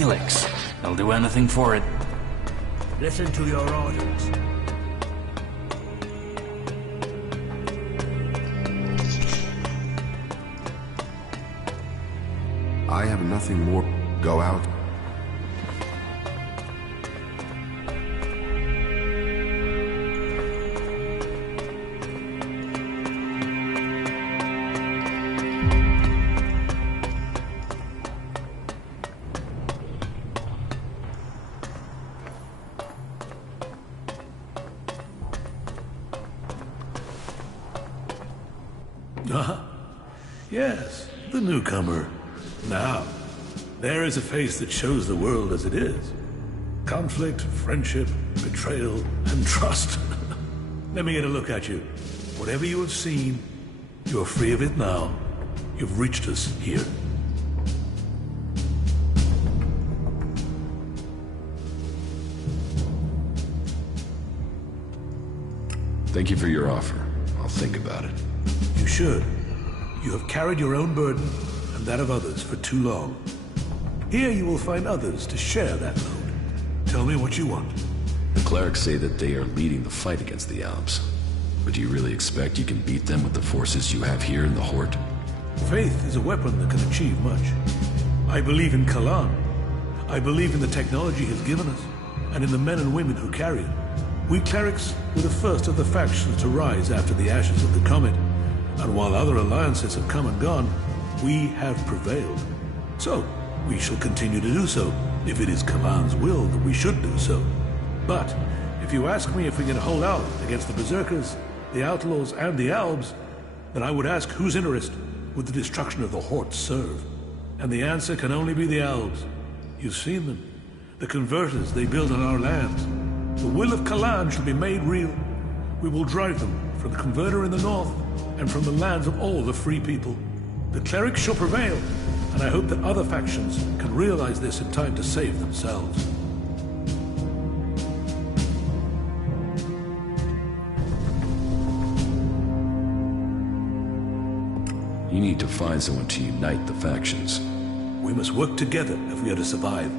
Elex. They'll do anything for it. Listen to your orders. I have nothing more. Go out. Yes, the newcomer. Now, there is a face that shows the world as it is. Conflict, friendship, betrayal, and trust. Let me get a look at you. Whatever you have seen, you're free of it now. You've reached us here. Thank you for your offer. I'll think about it. You should. You have carried your own burden and that of others for too long. Here you will find others to share that load. Tell me what you want. The clerics say that they are leading the fight against the Alps. But do you really expect you can beat them with the forces you have here in the Horde? Faith is a weapon that can achieve much. I believe in Kalan. I believe in the technology he's given us, and in the men and women who carry it. We clerics were the first of the factions to rise after the ashes of the comet, and while other alliances have come and gone, we have prevailed. So, we shall continue to do so, if it is Kalan's will that we should do so. But, if you ask me if we can hold out against the Berserkers, the Outlaws, and the Albs, then I would ask whose interest would the destruction of the Horde serve? And the answer can only be the Albs. You've seen them. The converters they build on our lands. The will of Kalan shall be made real. We will drive them from the converter in the north and from the lands of all the free people. The clerics shall prevail, and I hope that other factions can realize this in time to save themselves. You need to find someone to unite the factions. We must work together if we are to survive.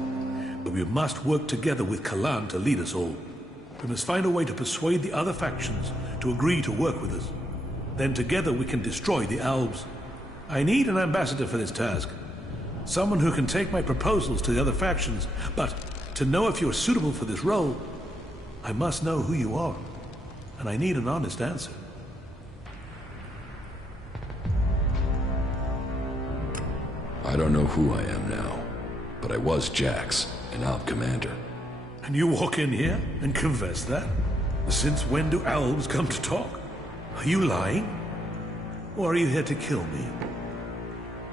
But we must work together with Kalan to lead us all. We must find a way to persuade the other factions to agree to work with us. Then together we can destroy the Albs. I need an ambassador for this task. Someone who can take my proposals to the other factions, but to know if you're suitable for this role, I must know who you are. And I need an honest answer. I don't know who I am now, but I was Jax, an Alp commander. And you walk in here and confess that? Since when do Albs come to talk? Are you lying? Or are you here to kill me?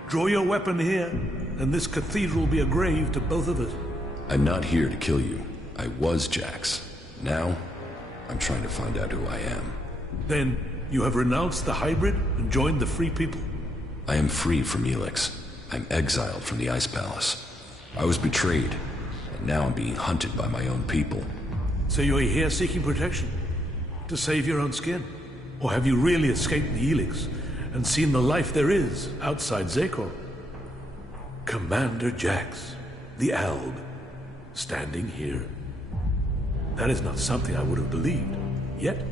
Draw your weapon here, and this cathedral will be a grave to both of us. I'm not here to kill you. I was Jax. Now, I'm trying to find out who I am. Then, you have renounced the hybrid and joined the free people? I am free from Elex. I'm exiled from the Ice Palace. I was betrayed, and now I'm being hunted by my own people. So you're here seeking protection? To save your own skin? Or have you really escaped the Elex and seen the life there is outside Zakor? Commander Jax, the Alb, standing here. That is not something I would have believed. Yet,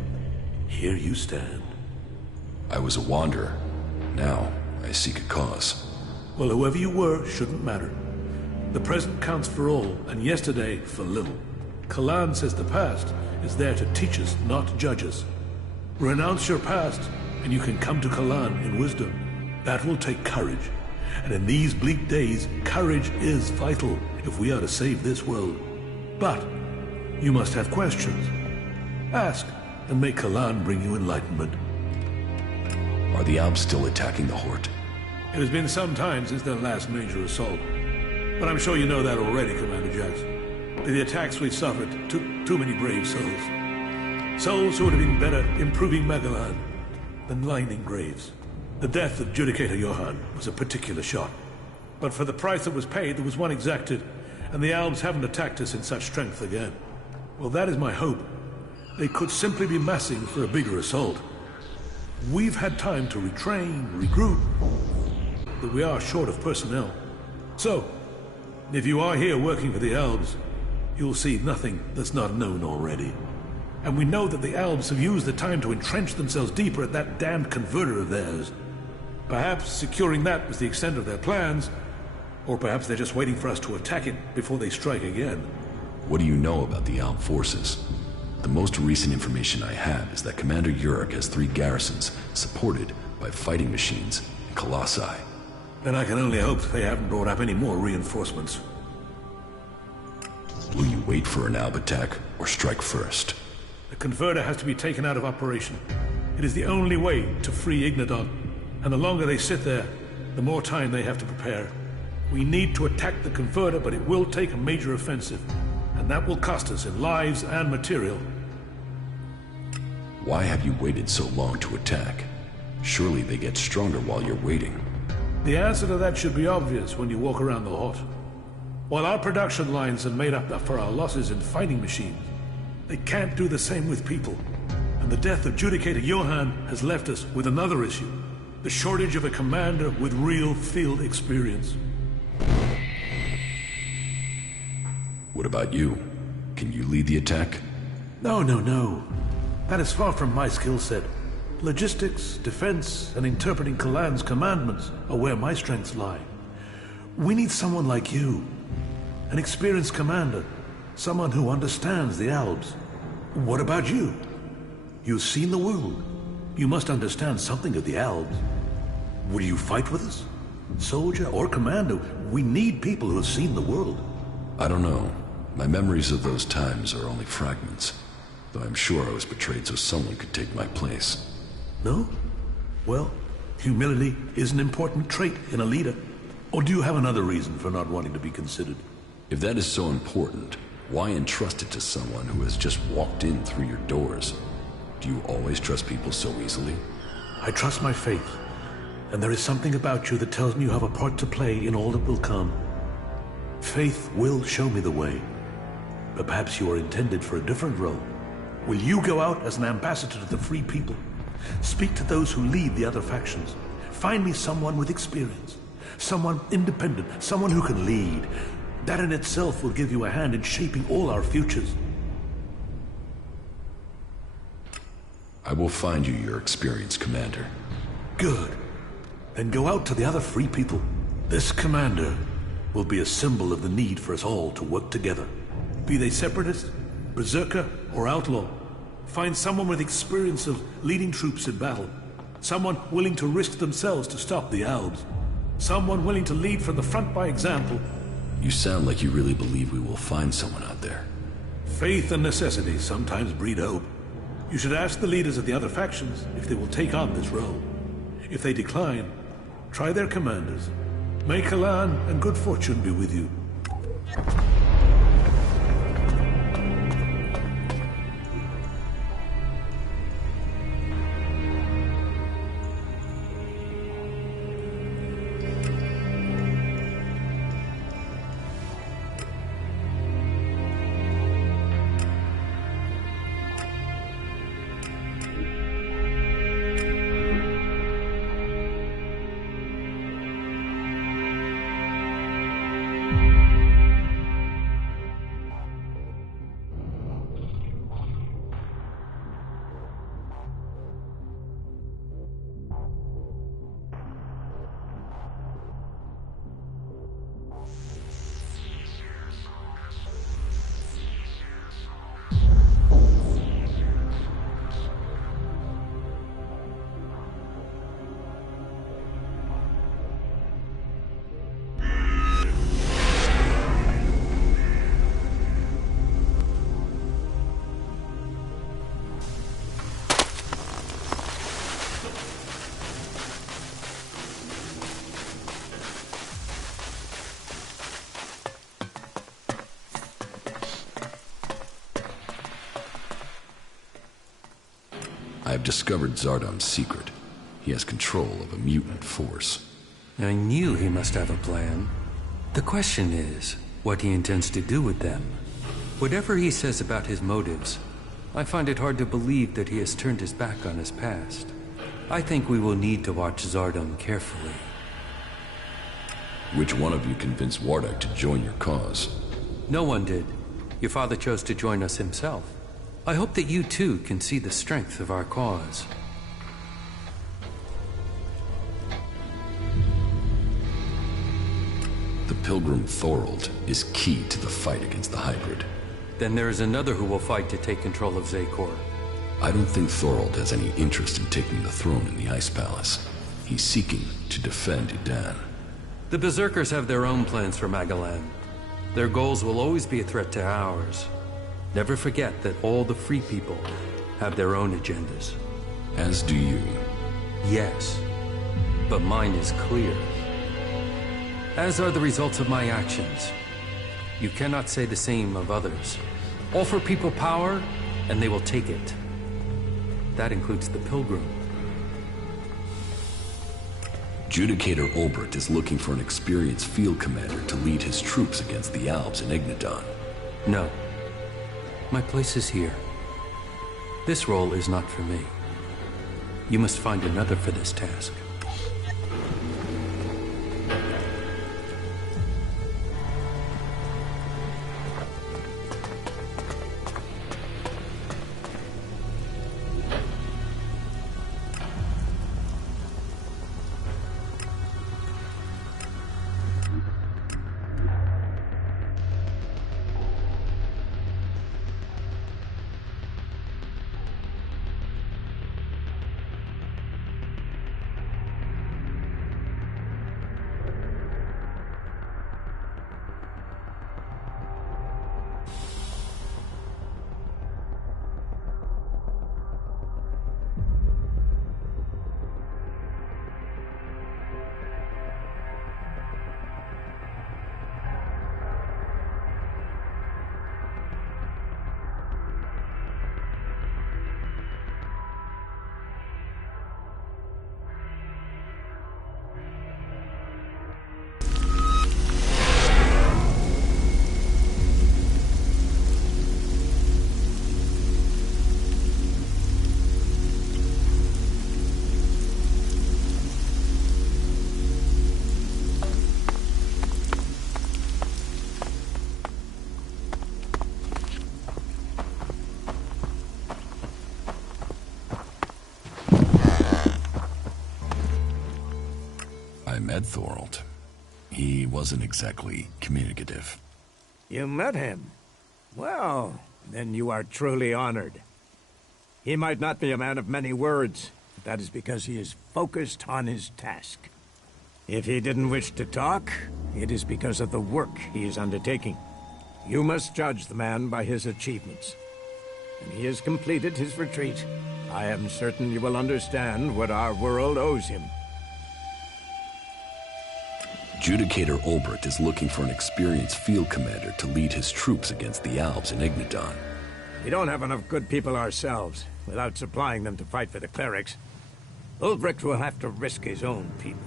here you stand. I was a wanderer. Now, I seek a cause. Well, whoever you were shouldn't matter. The present counts for all, and yesterday for little. Kalan says the past is there to teach us, not judge us. Renounce your past, and you can come to Kalan in wisdom. That will take courage. And in these bleak days, courage is vital if we are to save this world. But you must have questions. Ask, and may Kalan bring you enlightenment. Are the Alps still attacking the Horde? It has been some time since their last major assault. But I'm sure you know that already, Commander Jax. The attacks we've suffered took too many brave souls. Souls who would have been better improving Magalan than lying in graves. The death of Judicator Johann was a particular shock. But for the price that was paid, there was one exacted, and the Albs haven't attacked us in such strength again. Well, that is my hope. They could simply be massing for a bigger assault. We've had time to retrain, regroup, but we are short of personnel. So, If you are here working for the Elves, you'll see nothing that's not known already. And we know that the Elves have used the time to entrench themselves deeper at that damned converter of theirs. Perhaps securing that was the extent of their plans, or perhaps they're just waiting for us to attack it before they strike again. What do you know about the Alb forces? The most recent information I have is that Commander Yurik has 3 garrisons, supported by fighting machines and colossi. Then I can only hope they haven't brought up any more reinforcements. Will you wait for an Alb attack, or strike first? The converter has to be taken out of operation. It is the only way to free Ignadon, and the longer they sit there, the more time they have to prepare. We need to attack the converter, but it will take a major offensive, and that will cost us in lives and material. Why have you waited so long to attack? Surely they get stronger while you're waiting. The answer to that should be obvious when you walk around the hut. While our production lines have made up for our losses in fighting machines, they can't do the same with people. And the death of Judicator Johann has left us with another issue: the shortage of a commander with real field experience. What about you? Can you lead the attack? No. That is far from my skill set. Logistics, defense, and interpreting Kalan's commandments are where my strengths lie. We need someone like you. An experienced commander. Someone who understands the Albs. What about you? You've seen the world. You must understand something of the Albs. Will you fight with us? Soldier or commander, we need people who have seen the world. I don't know. My memories of those times are only fragments. Though I'm sure I was betrayed so someone could take my place. No? Well, humility is an important trait in a leader. Or do you have another reason for not wanting to be considered? If that is so important, why entrust it to someone who has just walked in through your doors? Do you always trust people so easily? I trust my faith. And there is something about you that tells me you have a part to play in all that will come. Faith will show me the way. But perhaps you are intended for a different role. Will you go out as an ambassador to the free people? Speak to those who lead the other factions. Find me someone with experience. Someone independent. Someone who can lead. That in itself will give you a hand in shaping all our futures. I will find you your experienced commander. Good. Then go out to the other free people. This commander will be a symbol of the need for us all to work together. Be they separatist, berserker, or outlaw. Find someone with experience of leading troops in battle. Someone willing to risk themselves to stop the Albs. Someone willing to lead from the front by example. You sound like you really believe we will find someone out there. Faith and necessity sometimes breed hope. You should ask the leaders of the other factions if they will take on this role. If they decline, try their commanders. May Kalan and good fortune be with you. I have discovered Zardom's secret. He has control of a mutant force. I knew he must have a plan. The question is, what he intends to do with them. Whatever he says about his motives, I find it hard to believe that he has turned his back on his past. I think we will need to watch Zardom carefully. Which one of you convinced Wardak to join your cause? No one did. Your father chose to join us himself. I hope that you too can see the strength of our cause. The Pilgrim Thorold is key to the fight against the Hybrid. Then there is another who will fight to take control of Zakor. I don't think Thorold has any interest in taking the throne in the Ice Palace. He's seeking to defend Idan. The Berserkers have their own plans for Magalan. Their goals will always be a threat to ours. Never forget that all the free people have their own agendas. As do you. Yes, but mine is clear. As are the results of my actions. You cannot say the same of others. Offer people power, and they will take it. That includes the Pilgrim. Judicator Olbert is looking for an experienced field commander to lead his troops against the Alps in Ignadon. No. My place is here. This role is not for me. You must find another for this task. I met Thorold. He wasn't exactly communicative. You met him? Well, then you are truly honored. He might not be a man of many words, but that is because he is focused on his task. If he didn't wish to talk, it is because of the work he is undertaking. You must judge the man by his achievements. When he has completed his retreat, I am certain you will understand what our world owes him. Judicator Olbert is looking for an experienced field commander to lead his troops against the Alps in Ignadon. We don't have enough good people ourselves, without supplying them to fight for the clerics. Ulbricht will have to risk his own people.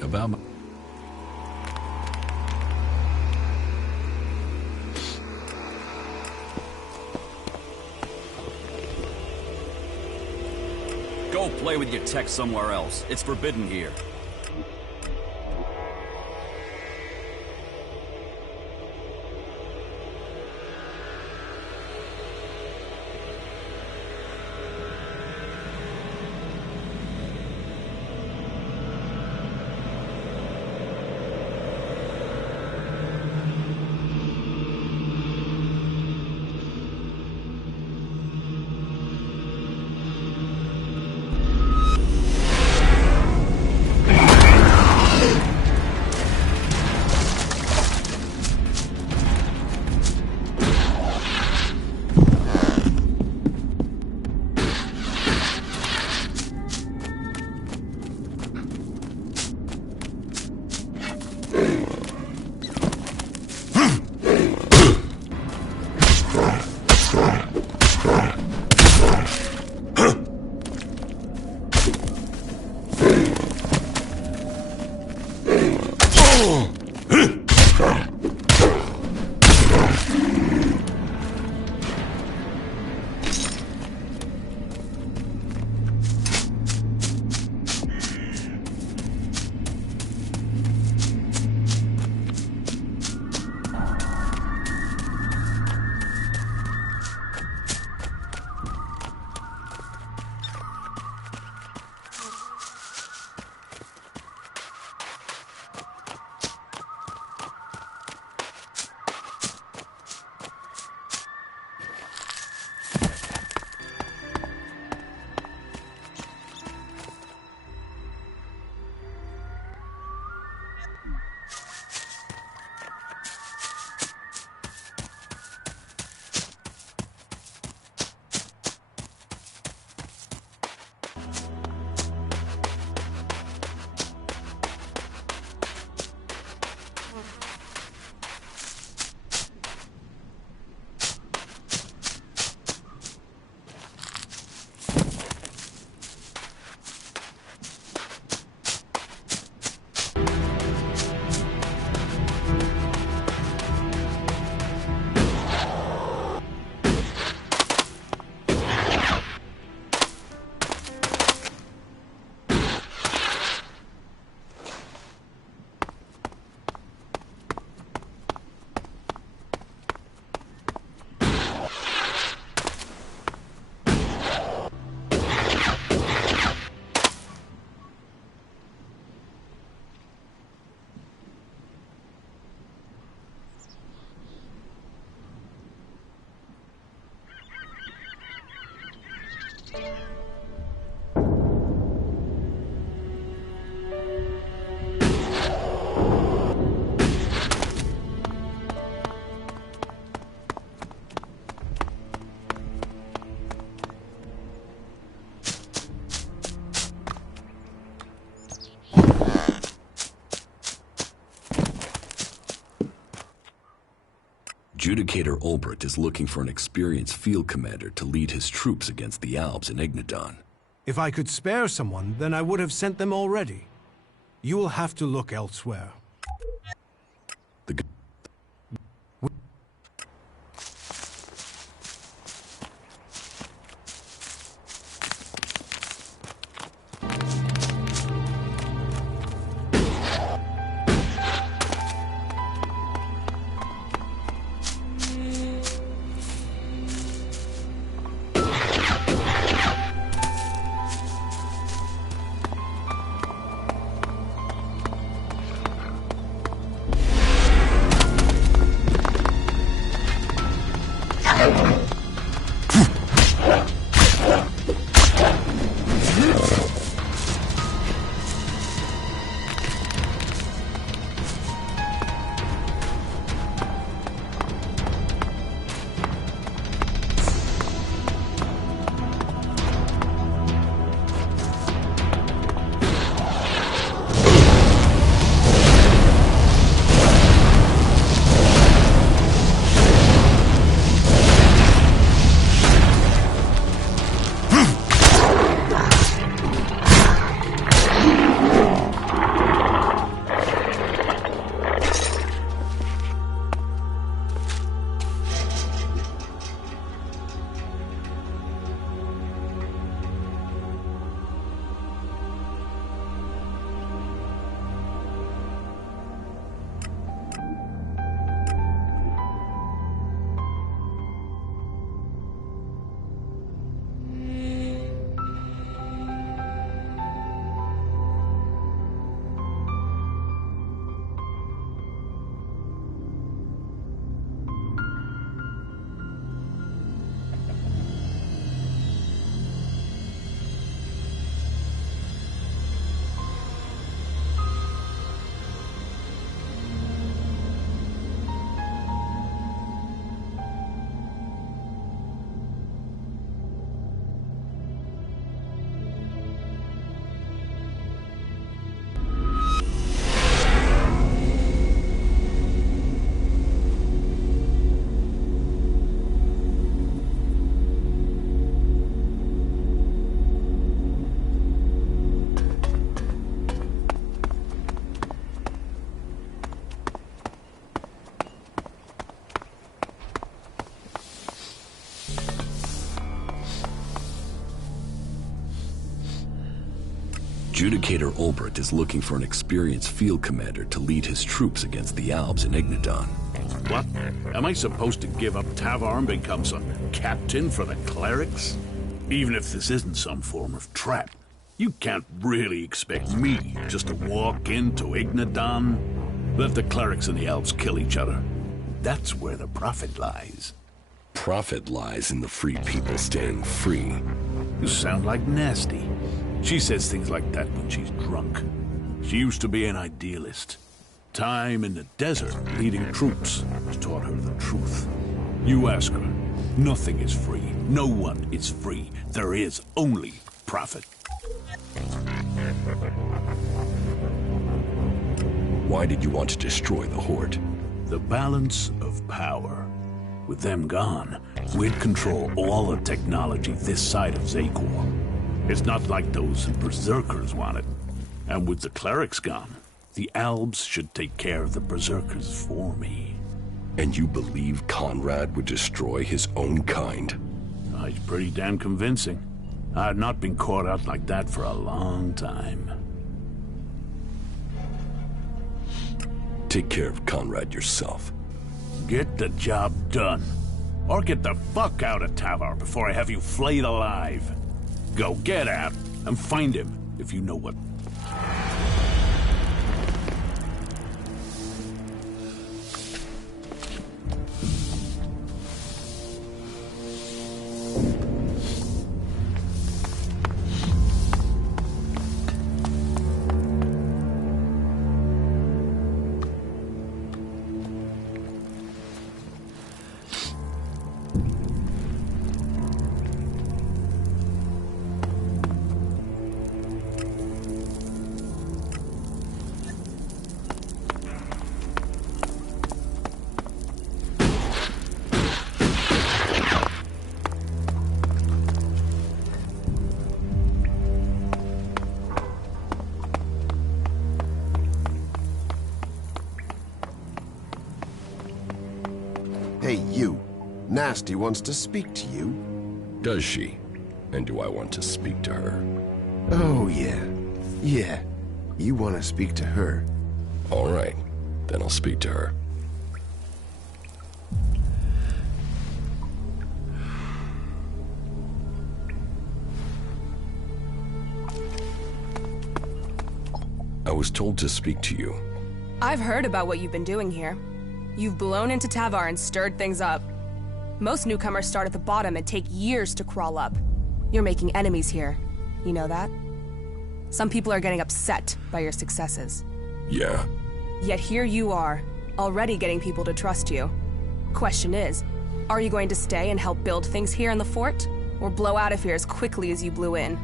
About my... Go play with your tech somewhere else. It's forbidden here. Judicator Ulbricht is looking for an experienced field commander to lead his troops against the Alps in Ignadon. If I could spare someone, then I would have sent them already. You will have to look elsewhere. The Judicator Ulbricht is looking for an experienced field commander to lead his troops against the Alps in Ignadon. What? Am I supposed to give up Tavar and become some captain for the clerics? Even if this isn't some form of trap, you can't really expect me just to walk into Ignadon. Let the clerics and the Alps kill each other. That's where the profit lies. Profit lies in the free people staying free. You sound like Nasty. She says things like that when she's drunk. She used to be an idealist. Time in the desert leading troops taught her the truth. You ask her, nothing is free. No one is free. There is only profit. Why did you want to destroy the Horde? The balance of power. With them gone, we'd control all the technology this side of Zakor. It's not like those berserkers want it. And with the clerics gone, the Albs should take care of the berserkers for me. And you believe Conrad would destroy his own kind? He's pretty damn convincing. I've not been caught out like that for a long time. Take care of Conrad yourself. Get the job done. Or get the fuck out of Tavar before I have you flayed alive. Go, get out, and find him, if you know what. Hey, you. Nasty wants to speak to you. Does she? And do I want to speak to her? Oh, yeah. Yeah. You want to speak to her. All right. Then I'll speak to her. I was told to speak to you. I've heard about what you've been doing here. You've blown into Tavar and stirred things up. Most newcomers start at the bottom and take years to crawl up. You're making enemies here. You know that? Some people are getting upset by your successes. Yeah? Yet here you are, already getting people to trust you. Question is, are you going to stay and help build things here in the fort? Or blow out of here as quickly as you blew in?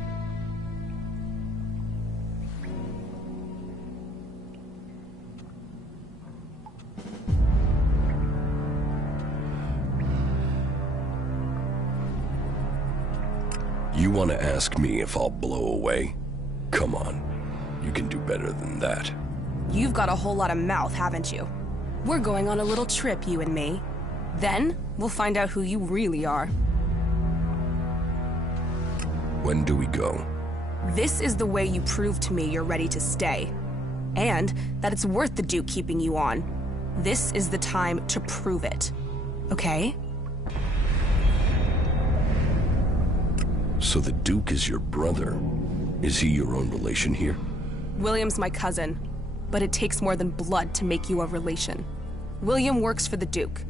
You want to ask me if I'll blow away? Come on. You can do better than that. You've got a whole lot of mouth, haven't you? We're going on a little trip, you and me. Then, we'll find out who you really are. When do we go? This is the way you prove to me you're ready to stay. And that it's worth the Duke keeping you on. This is the time to prove it. Okay? So the Duke is your brother. Is he your own relation here? William's my cousin, but it takes more than blood to make you a relation. William works for the Duke.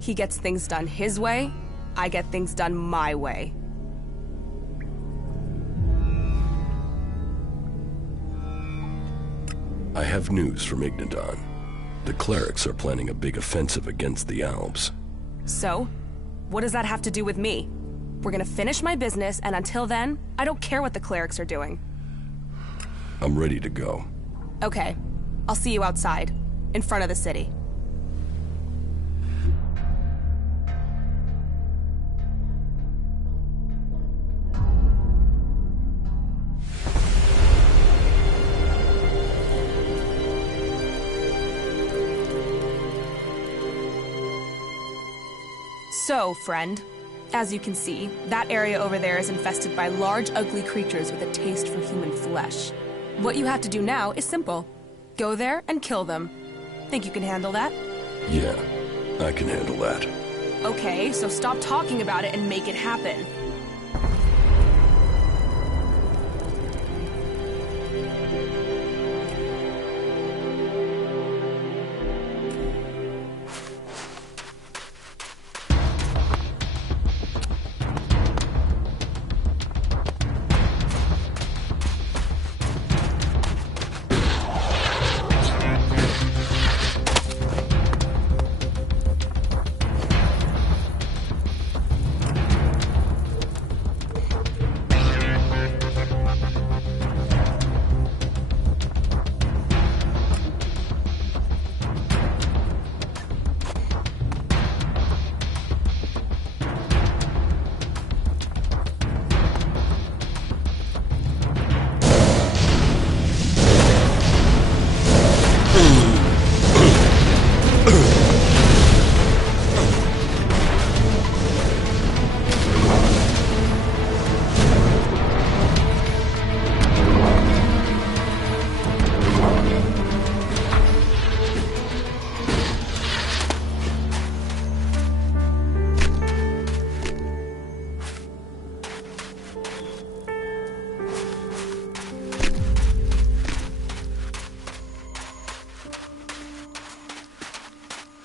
He gets things done his way, I get things done my way. I have news from Ignadon. The clerics are planning a big offensive against the Alps. So? What does that have to do with me? We're gonna finish my business, and until then, I don't care what the clerics are doing. I'm ready to go. Okay. I'll see you outside, in front of the city. So, friend, as you can see, that area over there is infested by large, ugly creatures with a taste for human flesh. What you have to do now is simple. Go there and kill them. Think you can handle that? Yeah, I can handle that. Okay, so stop talking about it and make it happen.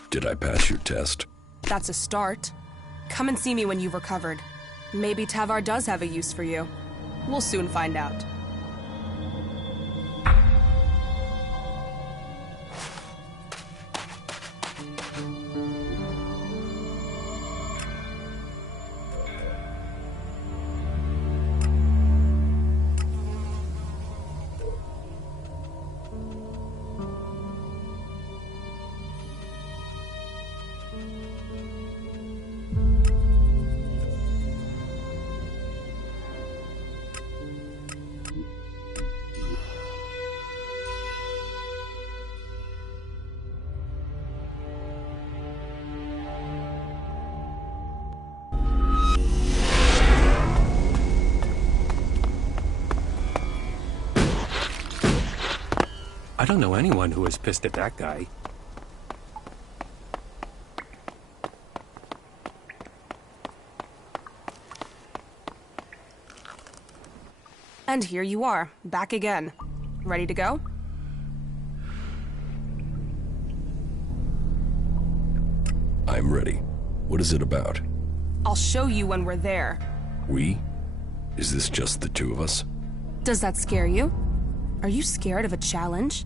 Did I pass your test? That's a start. Come and see me when you've recovered. Maybe Tavar does have a use for you. We'll soon find out. I don't know anyone who is pissed at that guy. And here you are, back again. Ready to go? I'm ready. What is it about? I'll show you when we're there. We? Is this just the two of us? Does that scare you? Are you scared of a challenge?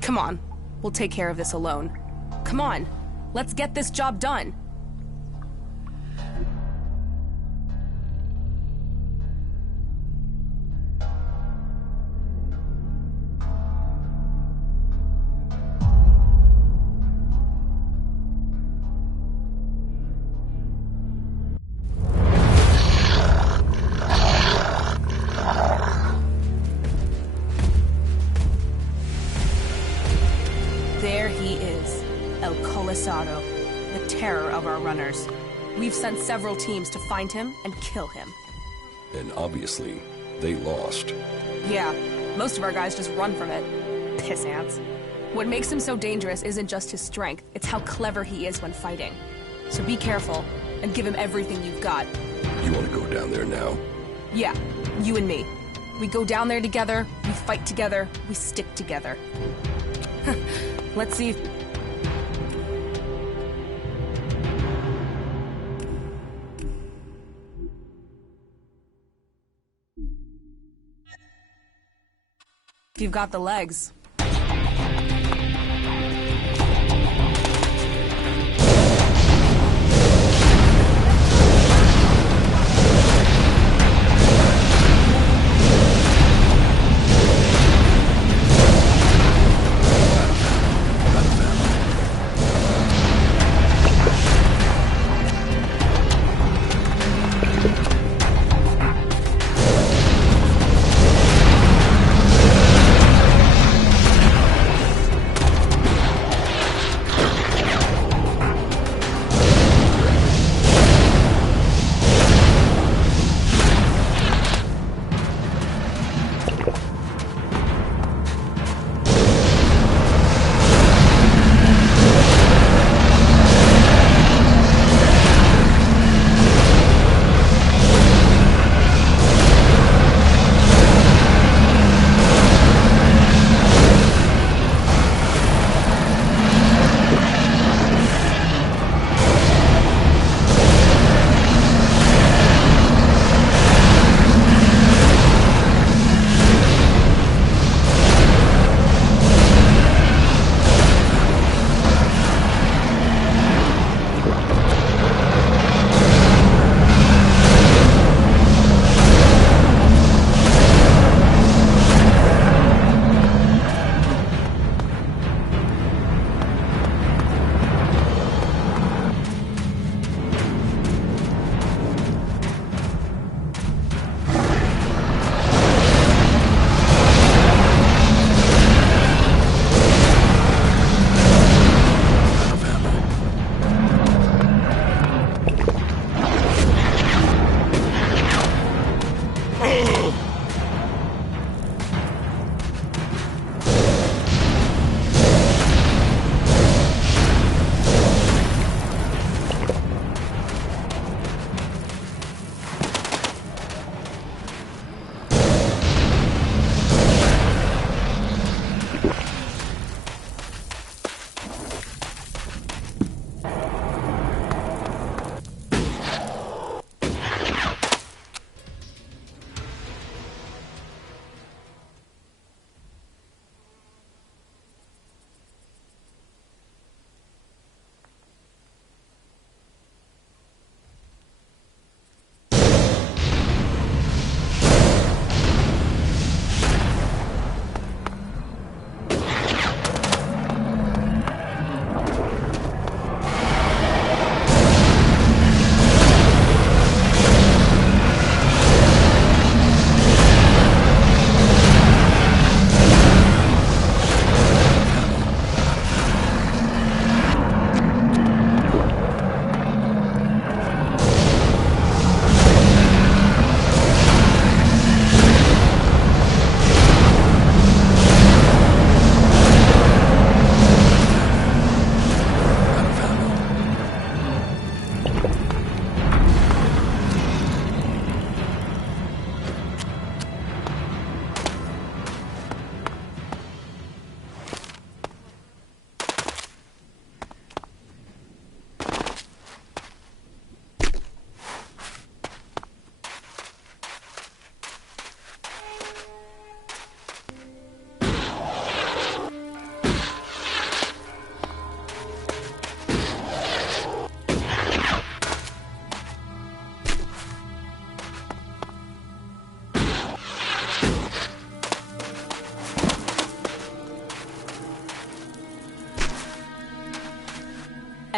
Come on, we'll take care of this alone. Come on, let's get this job done. There he is, El Colisado, the terror of our runners. We've sent several teams to find him and kill him. And obviously, they lost. Yeah, most of our guys just run from it. Piss ants. What makes him so dangerous isn't just his strength, it's how clever he is when fighting. So be careful, and give him everything you've got. You want to go down there now? Yeah, you and me. We go down there together, we fight together, we stick together. Let's see if... you've got the legs.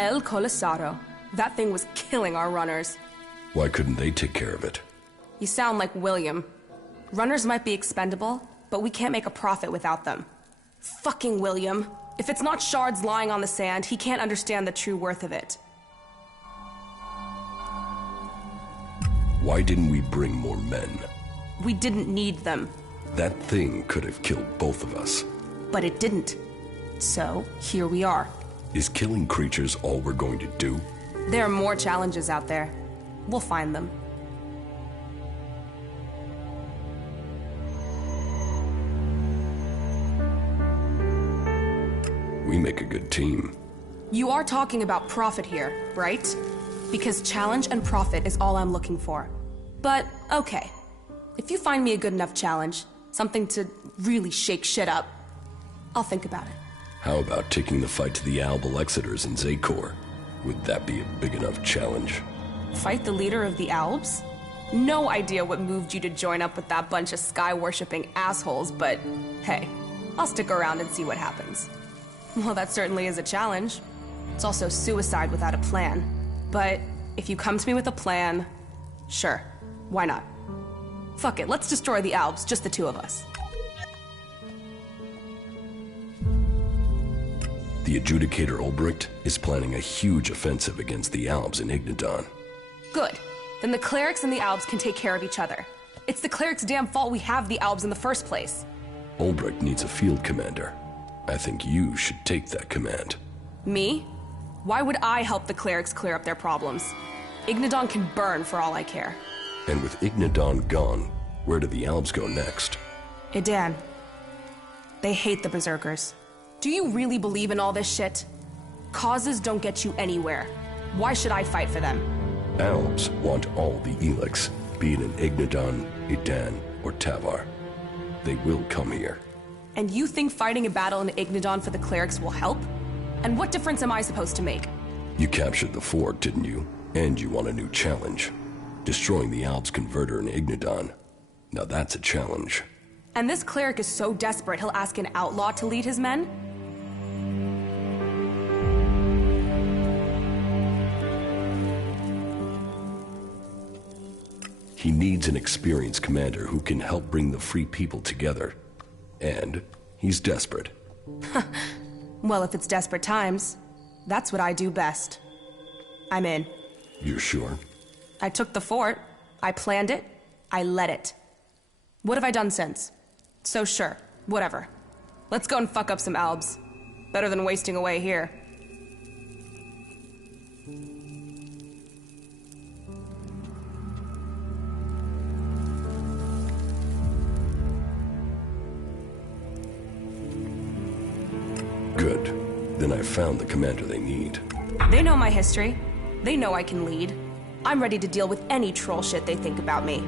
El Colisaro. That thing was killing our runners. Why couldn't they take care of it? You sound like William. Runners might be expendable, but we can't make a profit without them. Fucking William. If it's not shards lying on the sand, he can't understand the true worth of it. Why didn't we bring more men? We didn't need them. That thing could have killed both of us. But it didn't. So, here we are. Is killing creatures all we're going to do? There are more challenges out there. We'll find them. We make a good team. You are talking about profit here, right? Because challenge and profit is all I'm looking for. But, okay. If you find me a good enough challenge, something to really shake shit up, I'll think about it. How about taking the fight to the Alb-Alexiters in Zakor? Would that be a big enough challenge? Fight the leader of the Albs? No idea what moved you to join up with that bunch of sky-worshipping assholes, but hey, I'll stick around and see what happens. Well, that certainly is a challenge. It's also suicide without a plan. But if you come to me with a plan, sure, why not? Fuck it, let's destroy the Albs, just the two of us. The Adjudicator Ulbricht is planning a huge offensive against the Albs in Ignadon. Good. Then the clerics and the Albs can take care of each other. It's the clerics' damn fault we have the Albs in the first place. Ulbricht needs a field commander. I think you should take that command. Me? Why would I help the clerics clear up their problems? Ignadon can burn for all I care. And with Ignadon gone, where do the Albs go next? Idan. They hate the Berserkers. Do you really believe in all this shit? Causes don't get you anywhere. Why should I fight for them? Albs want all the Elex, be it in Ignadon, Idan, or Tavar. They will come here. And you think fighting a battle in Ignadon for the clerics will help? And what difference am I supposed to make? You captured the fort, didn't you? And you want a new challenge. Destroying the Albs converter in Ignadon. Now that's a challenge. And this cleric is so desperate he'll ask an outlaw to lead his men? He needs an experienced commander who can help bring the free people together. And he's desperate. Well, if it's desperate times, that's what I do best. I'm in. You're sure? I took the fort, I planned it, I led it. What have I done since? So sure, whatever. Let's go and fuck up some Albs. Better than wasting away here. Good. Then I found the commander they need. They know my history. They know I can lead. I'm ready to deal with any troll shit they think about me.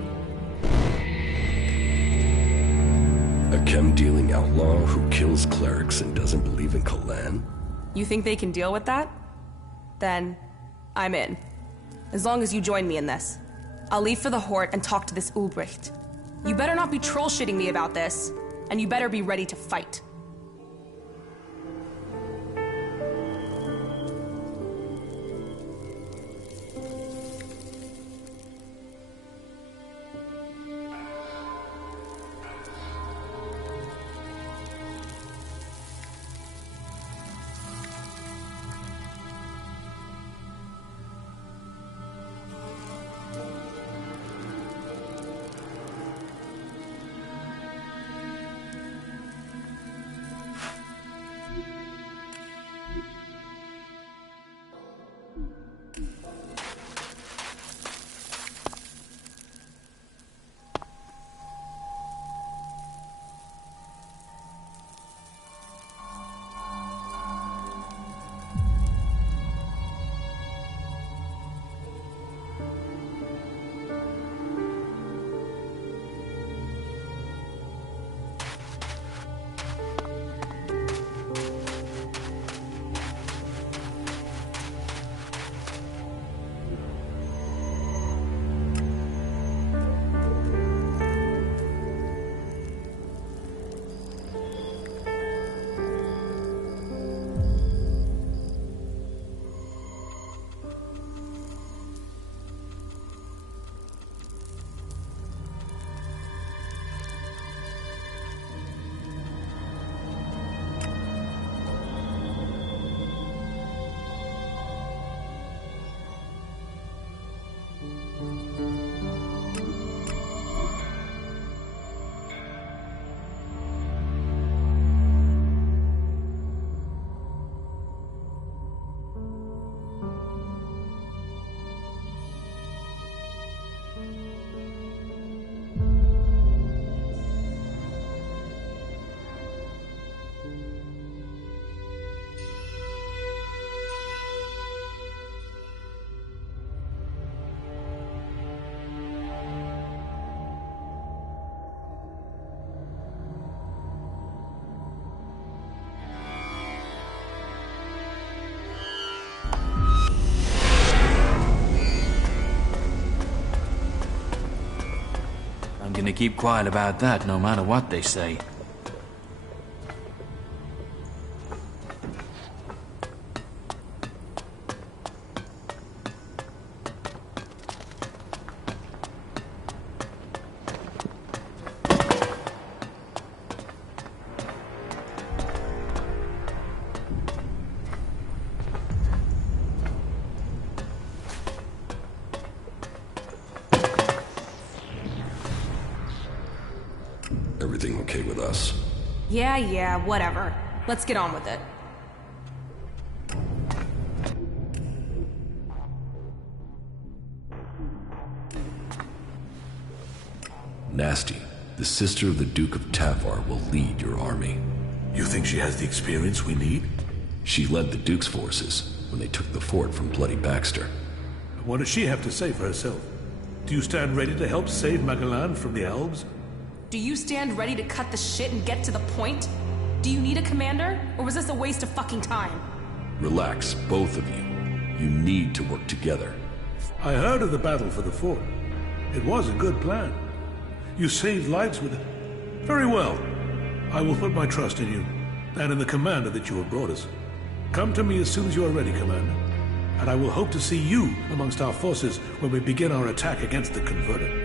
A chem-dealing outlaw who kills clerics and doesn't believe in Kalan? You think they can deal with that? Then, I'm in. As long as you join me in this. I'll leave for the Hort and talk to this Ulbricht. You better not be troll-shitting me about this, and you better be ready to fight. gonna keep quiet about that, no matter what they say. Everything okay with us? Yeah, whatever. Let's get on with it. Nasty, the sister of the Duke of Tavar, will lead your army. You think she has the experience we need? She led the Duke's forces when they took the fort from Bloody Baxter. What does she have to say for herself? Do you stand ready to help save Magalan from the Albs? Do you stand ready to cut the shit and get to the point? Do you need a commander? Or was this a waste of fucking time? Relax, both of you. You need to work together. I heard of the battle for the fort. It was a good plan. You saved lives with it. Very well. I will put my trust in you, and in the commander that you have brought us. Come to me as soon as you are ready, Commander. And I will hope to see you amongst our forces when we begin our attack against the Converter.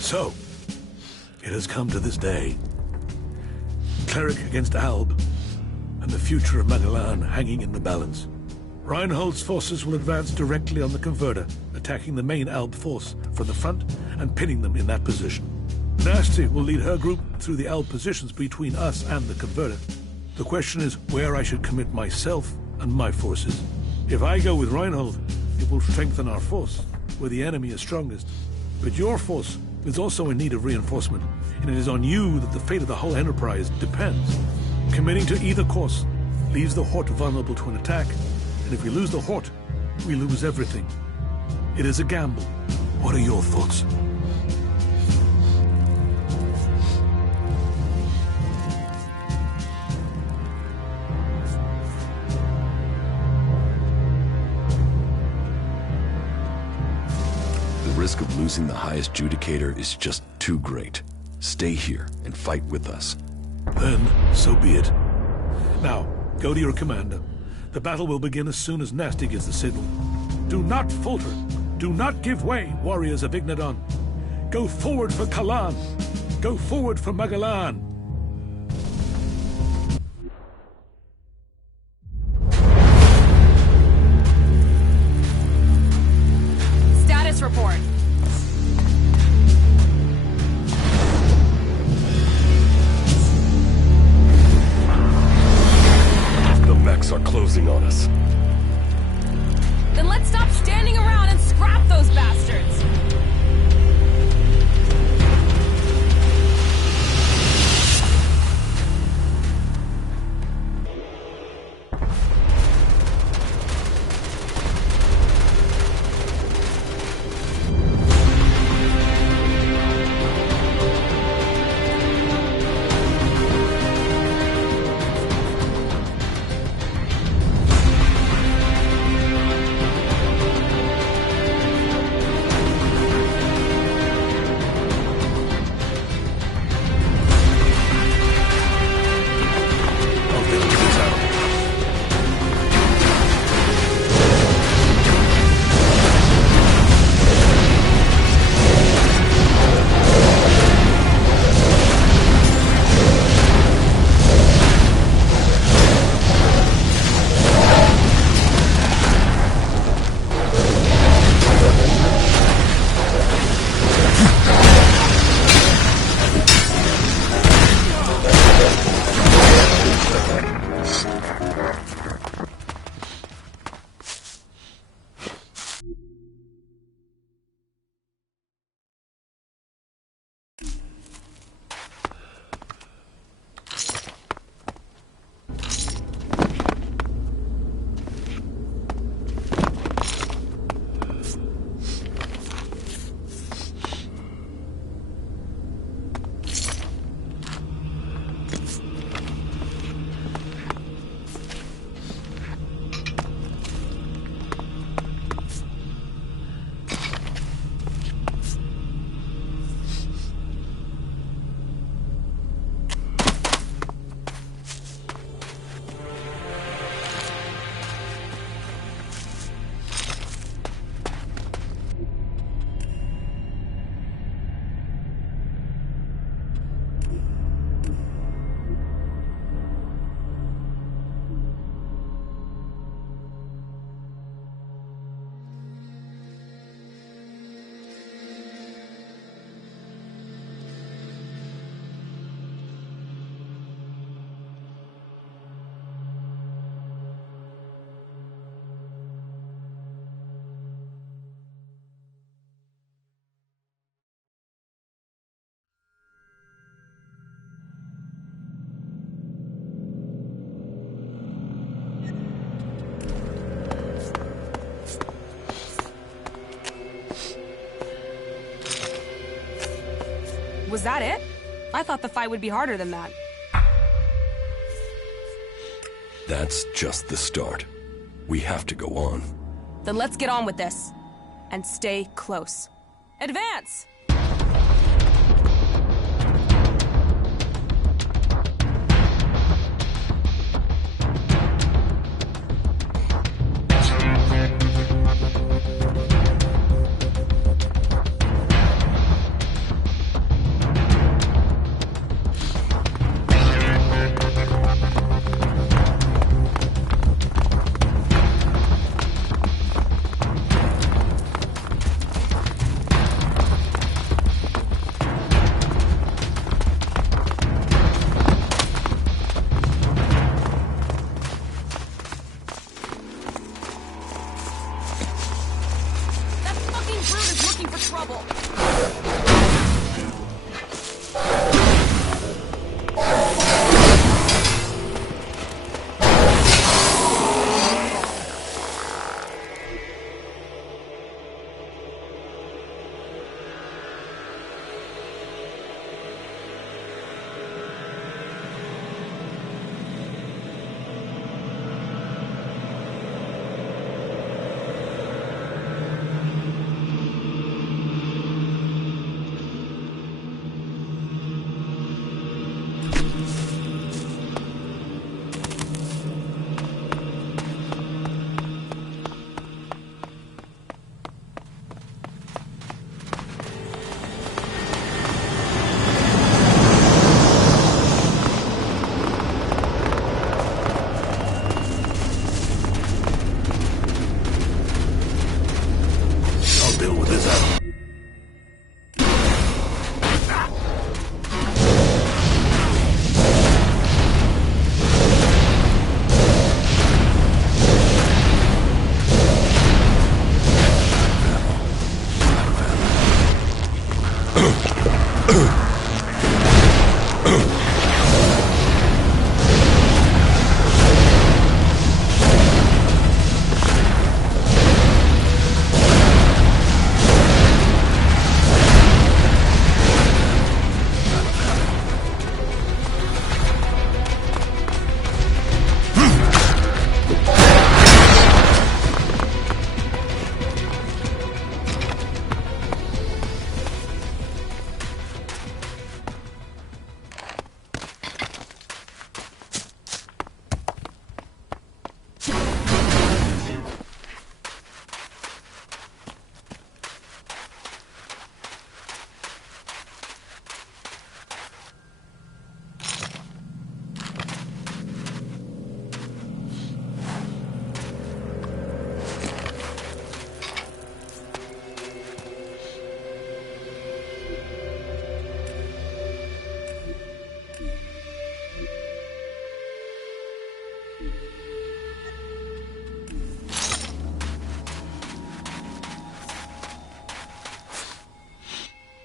So, it has come to this day. Cleric against Alb, and the future of Magalan hanging in the balance. Reinhold's forces will advance directly on the Converter, attacking the main Alb force from the front and pinning them in that position. Nasty will lead her group through the Alb positions between us and the Converter. The question is where I should commit myself and my forces. If I go with Reinhold, it will strengthen our force, where the enemy is strongest. But your force is also in need of reinforcement, and it is on you that the fate of the whole enterprise depends. Committing to either course leaves the Hort vulnerable to an attack, and if we lose the Hort, we lose everything. It is a gamble. What are your thoughts? The risk of losing the highest Judicator is just too great. Stay here and fight with us. Then, so be it. Now, go to your commander. The battle will begin as soon as Nasty gives the signal. Do not falter. Do not give way, warriors of Ignadon. Go forward for Kalan. Go forward for Magalan. Status report. The mechs are closing on us. Then let's stop standing around and scrap those bastards! that it? I thought the fight would be harder than that. That's just the start. We have to go on. Then let's get on with this. And stay close. Advance!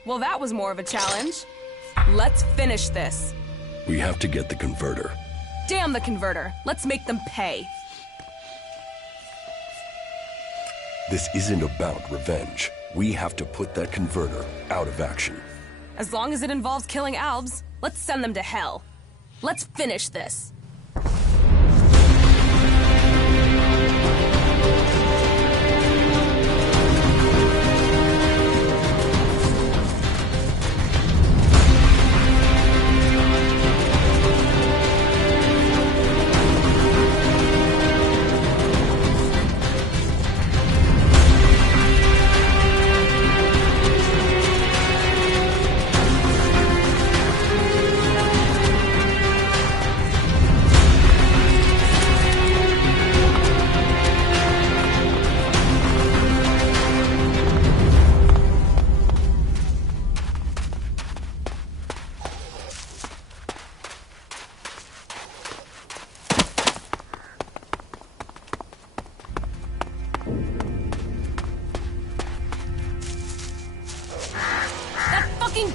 Well, that was more of a challenge. Let's finish this. We have to get the converter. Damn the converter. Let's make them pay. This isn't about revenge. We have to put that converter out of action. As long as it involves killing Albs, let's send them to hell. Let's finish this.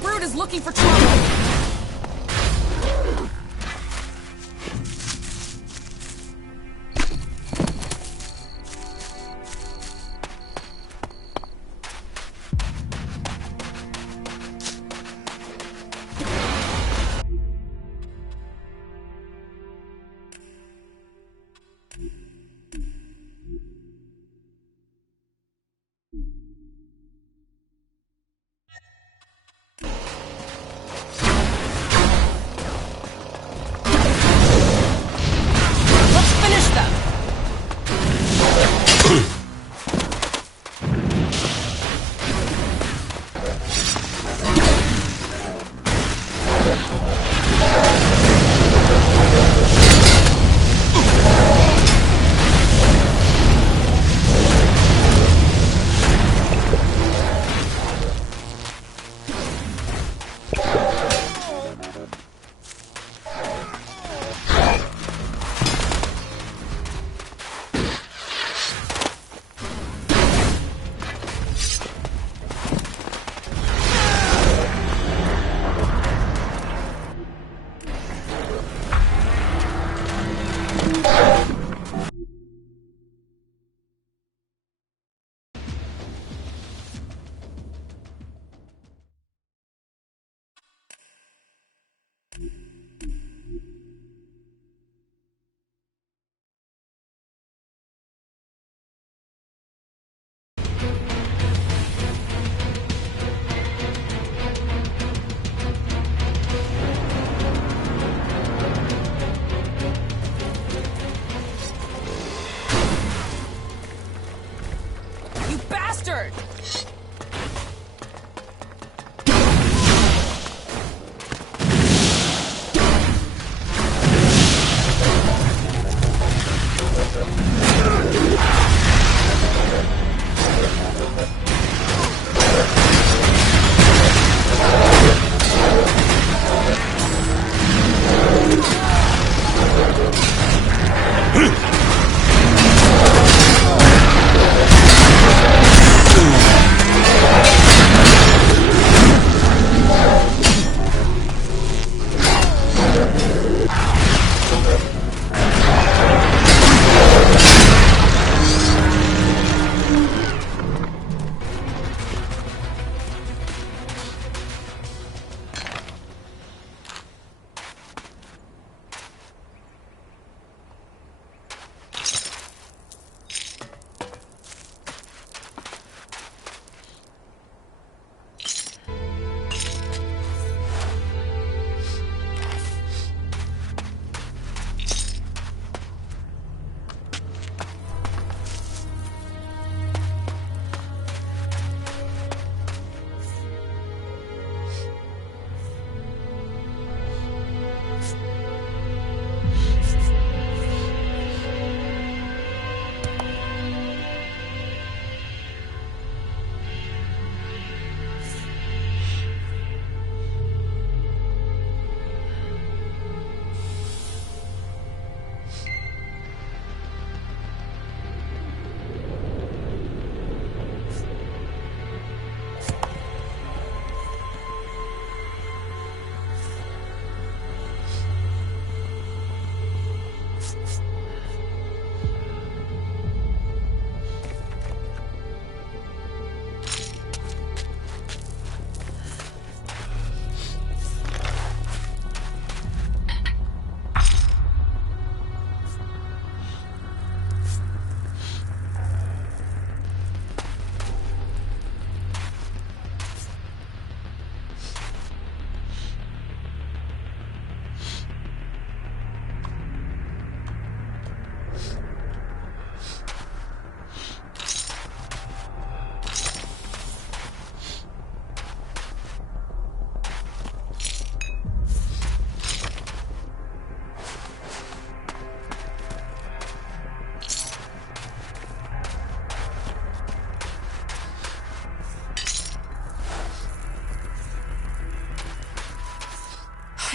Brute is looking for trouble!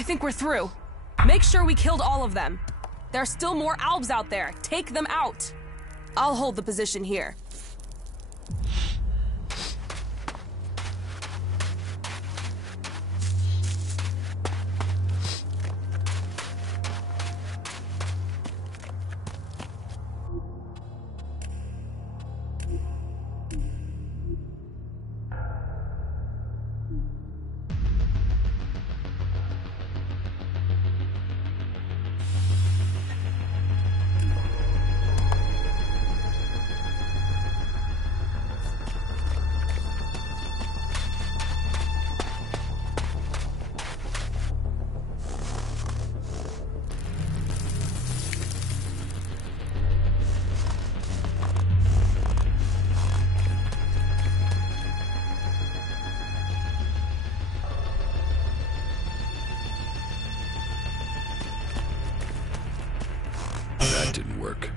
think we're through. Make sure we killed all of them. There are still more Albs out there. Take them out. I'll hold the position here. That didn't work.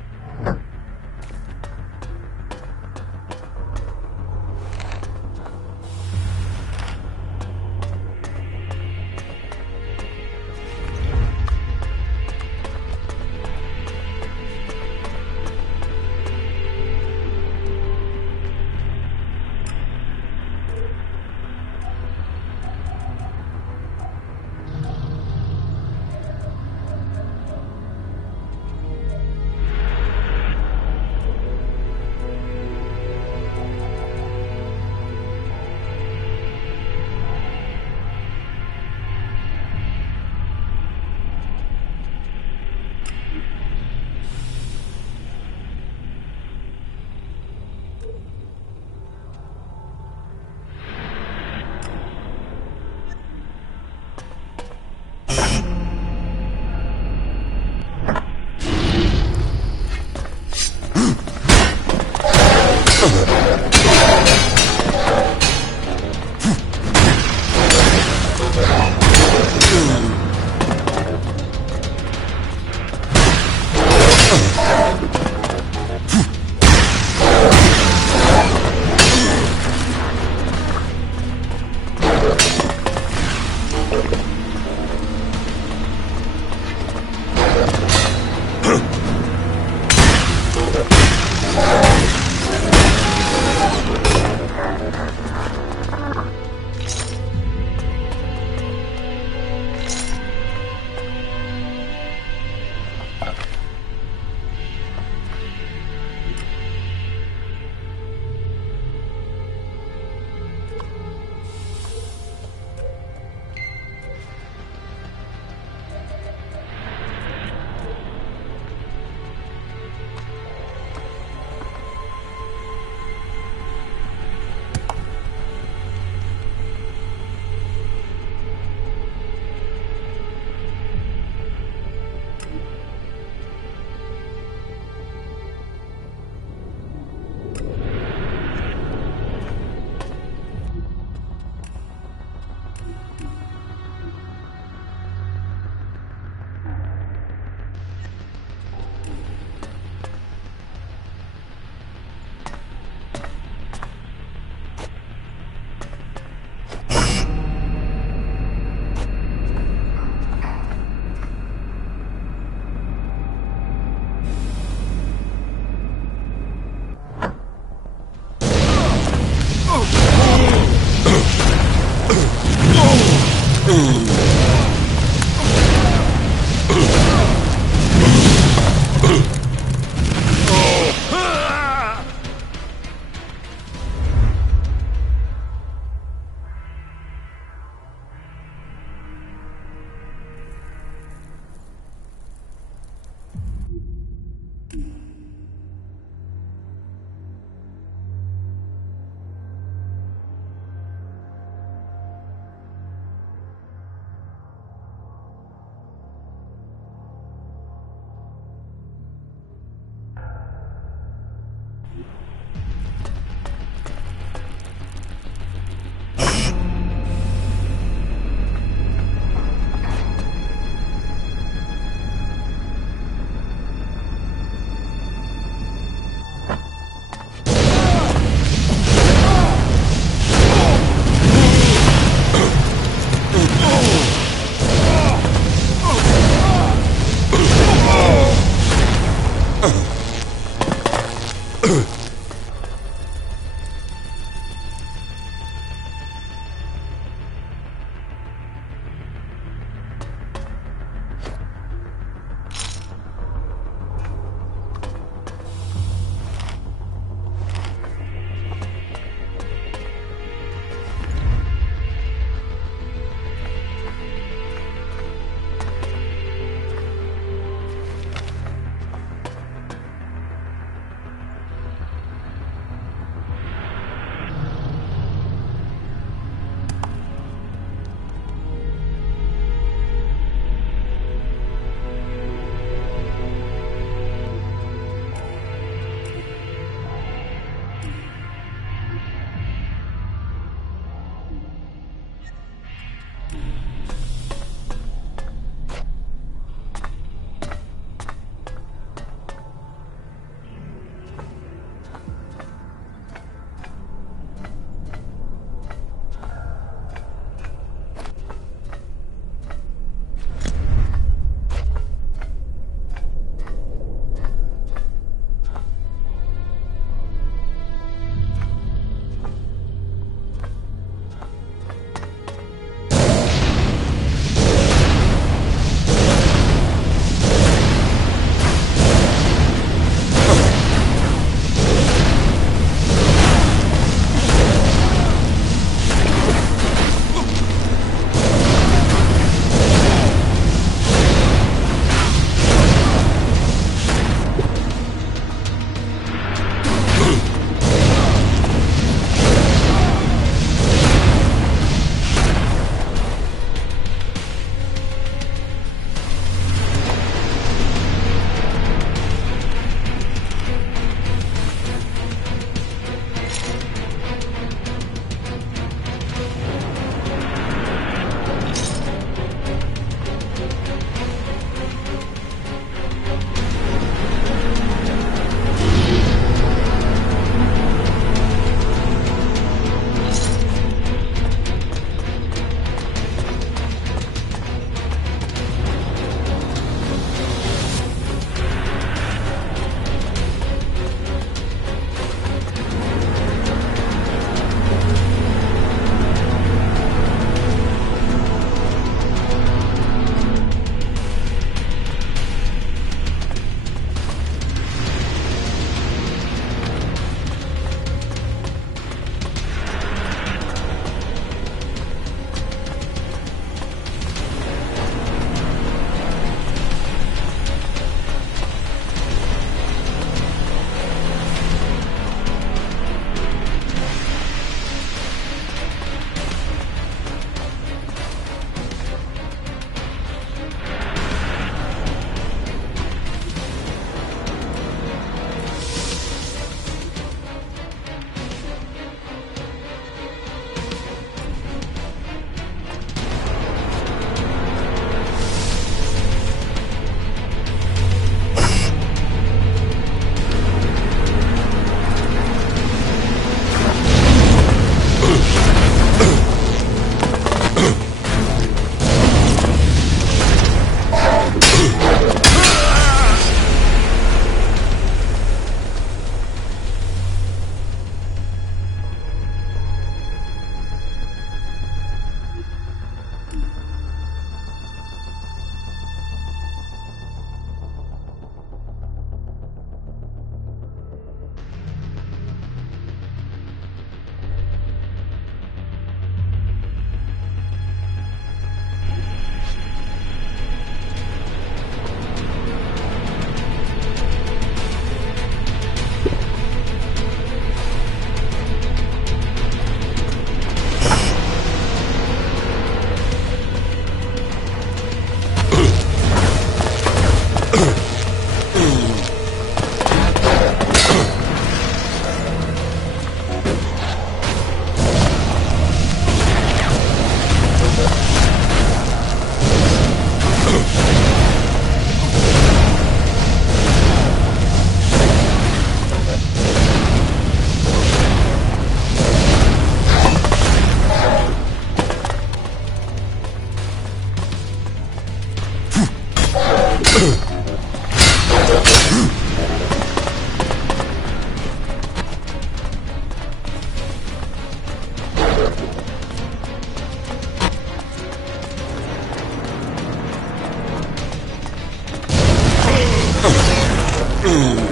No.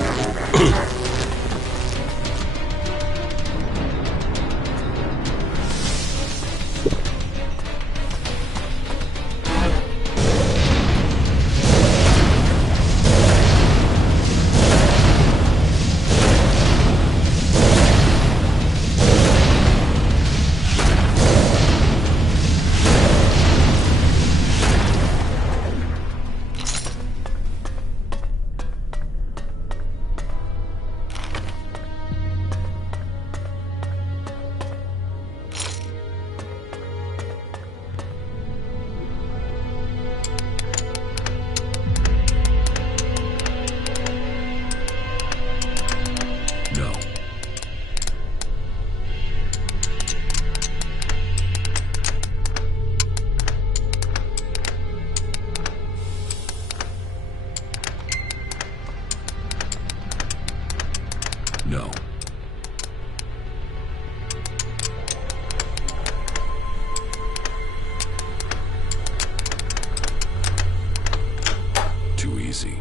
Too easy.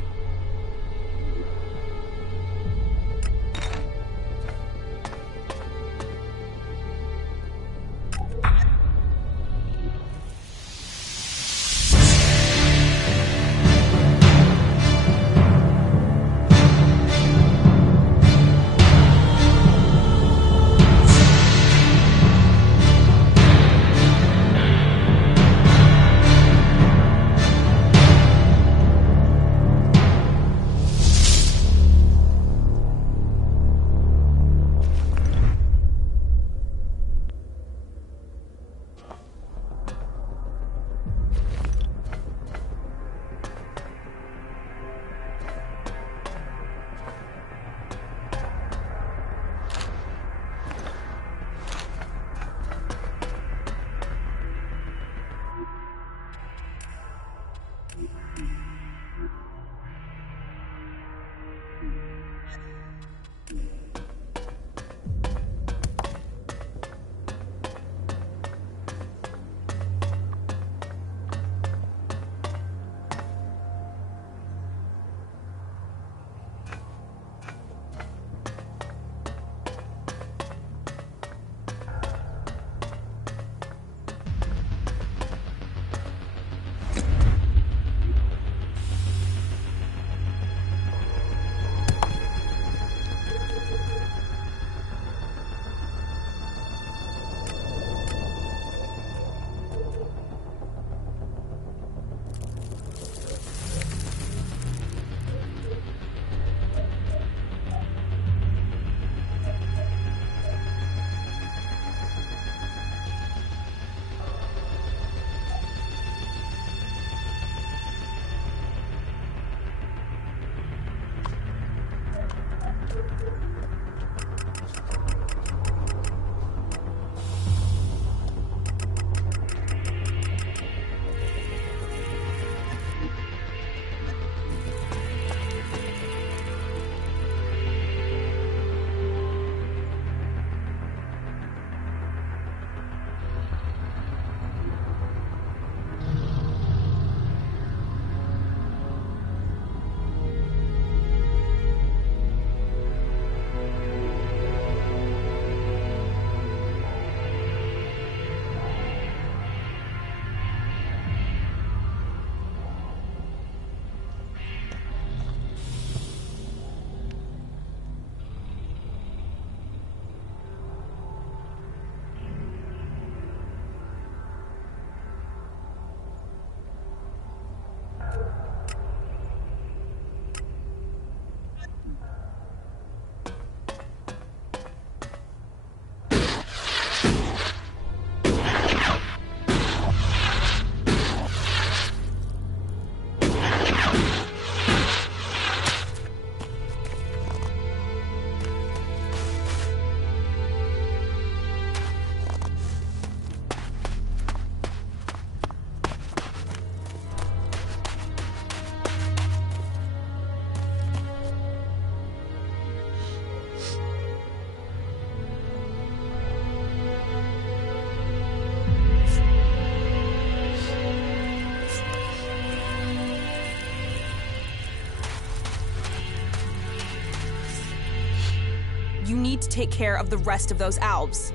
need to take care of the rest of those Albs.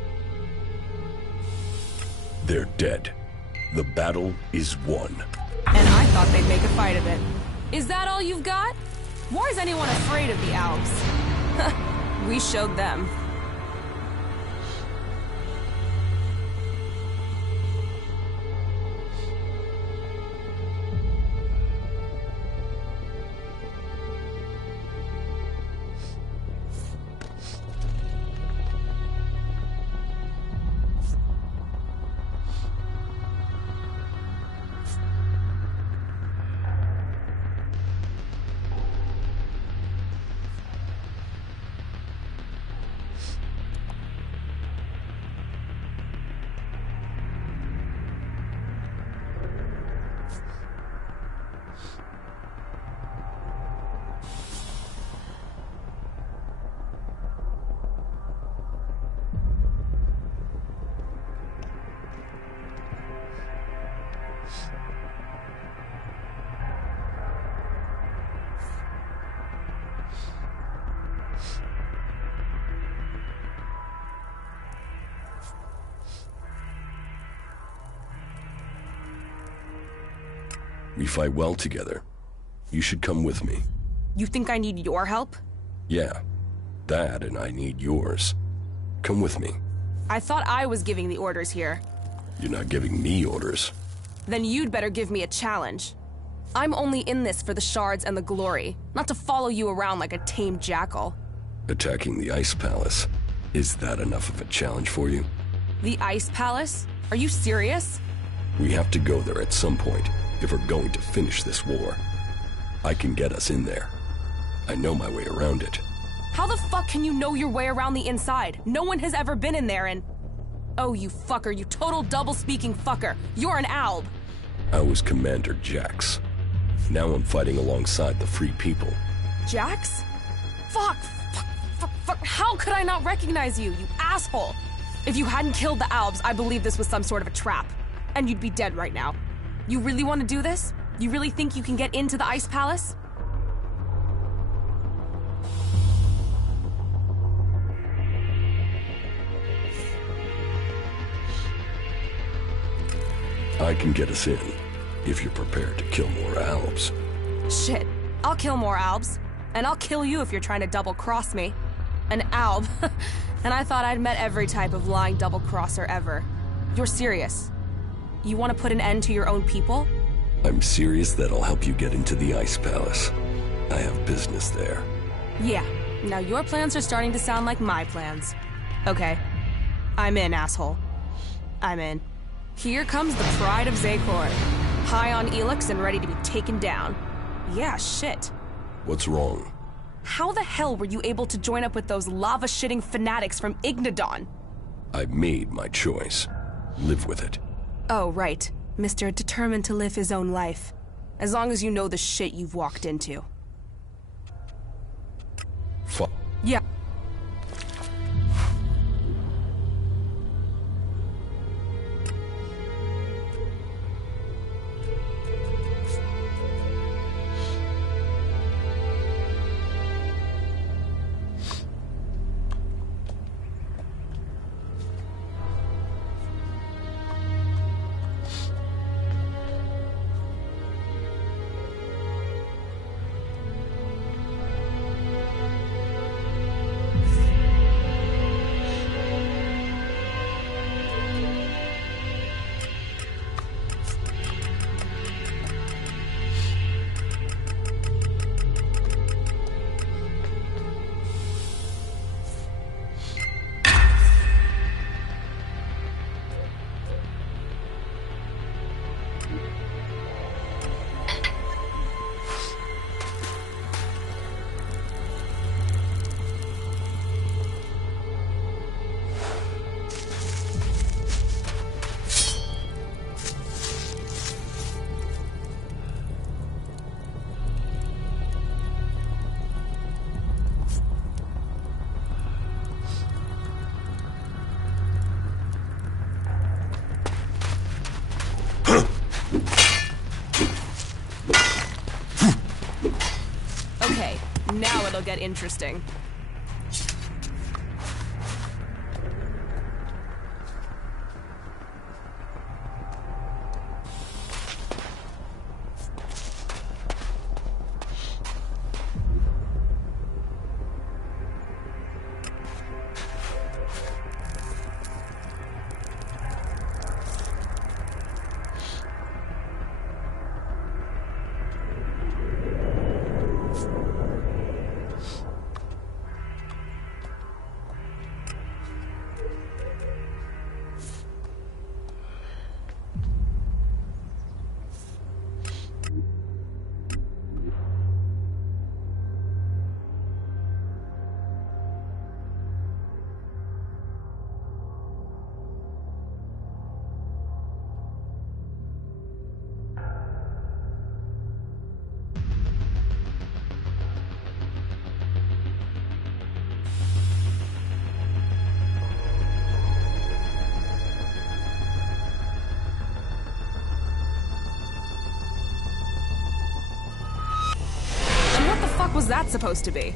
They're dead. The battle is won. And I thought they'd make a fight of it. Is that all you've got? Why is anyone afraid of the Albs? We showed them. We fight well together. You should come with me. You think I need your help? Yeah, that and I need yours. Come with me. I thought I was giving the orders here. You're not giving me orders. Then you'd better give me a challenge. I'm only in this for the shards and the glory, not to follow you around like a tame jackal. Attacking the Ice Palace. Is that enough of a challenge for you? The Ice Palace? Are you serious? We have to go there at some point if we're going to finish this war. I can get us in there. I know my way around it. How the fuck can you know your way around the inside? No one has ever been in there and... Oh, you fucker, you total double-speaking fucker. You're an Alb. I was Commander Jax. Now I'm fighting alongside the Free People. Jax? Fuck. How could I not recognize you, you asshole? If you hadn't killed the Albs, I believe this was some sort of a trap. And you'd be dead right now. You really want to do this? You really think you can get into the Ice Palace? I can get us in, if you're prepared to kill more Albs. Shit, I'll kill more Albs. And I'll kill you if you're trying to double-cross me. An Alb. And I thought I'd met every type of lying double-crosser ever. You're serious? You want to put an end to your own people? I'm serious that I'll help you get into the Ice Palace. I have business there. Yeah. Now your plans are starting to sound like my plans. Okay. I'm in, asshole. I'm in. Here comes the pride of Zakor. High on Elex and ready to be taken down. Yeah, shit. What's wrong? How the hell were you able to join up with those lava-shitting fanatics from Ignadon? I made my choice. Live with it. Oh, right. Mr. Determined to live his own life. As long as you know the shit you've walked into. Fuck. Yeah. Okay, now it'll get interesting. that supposed to be?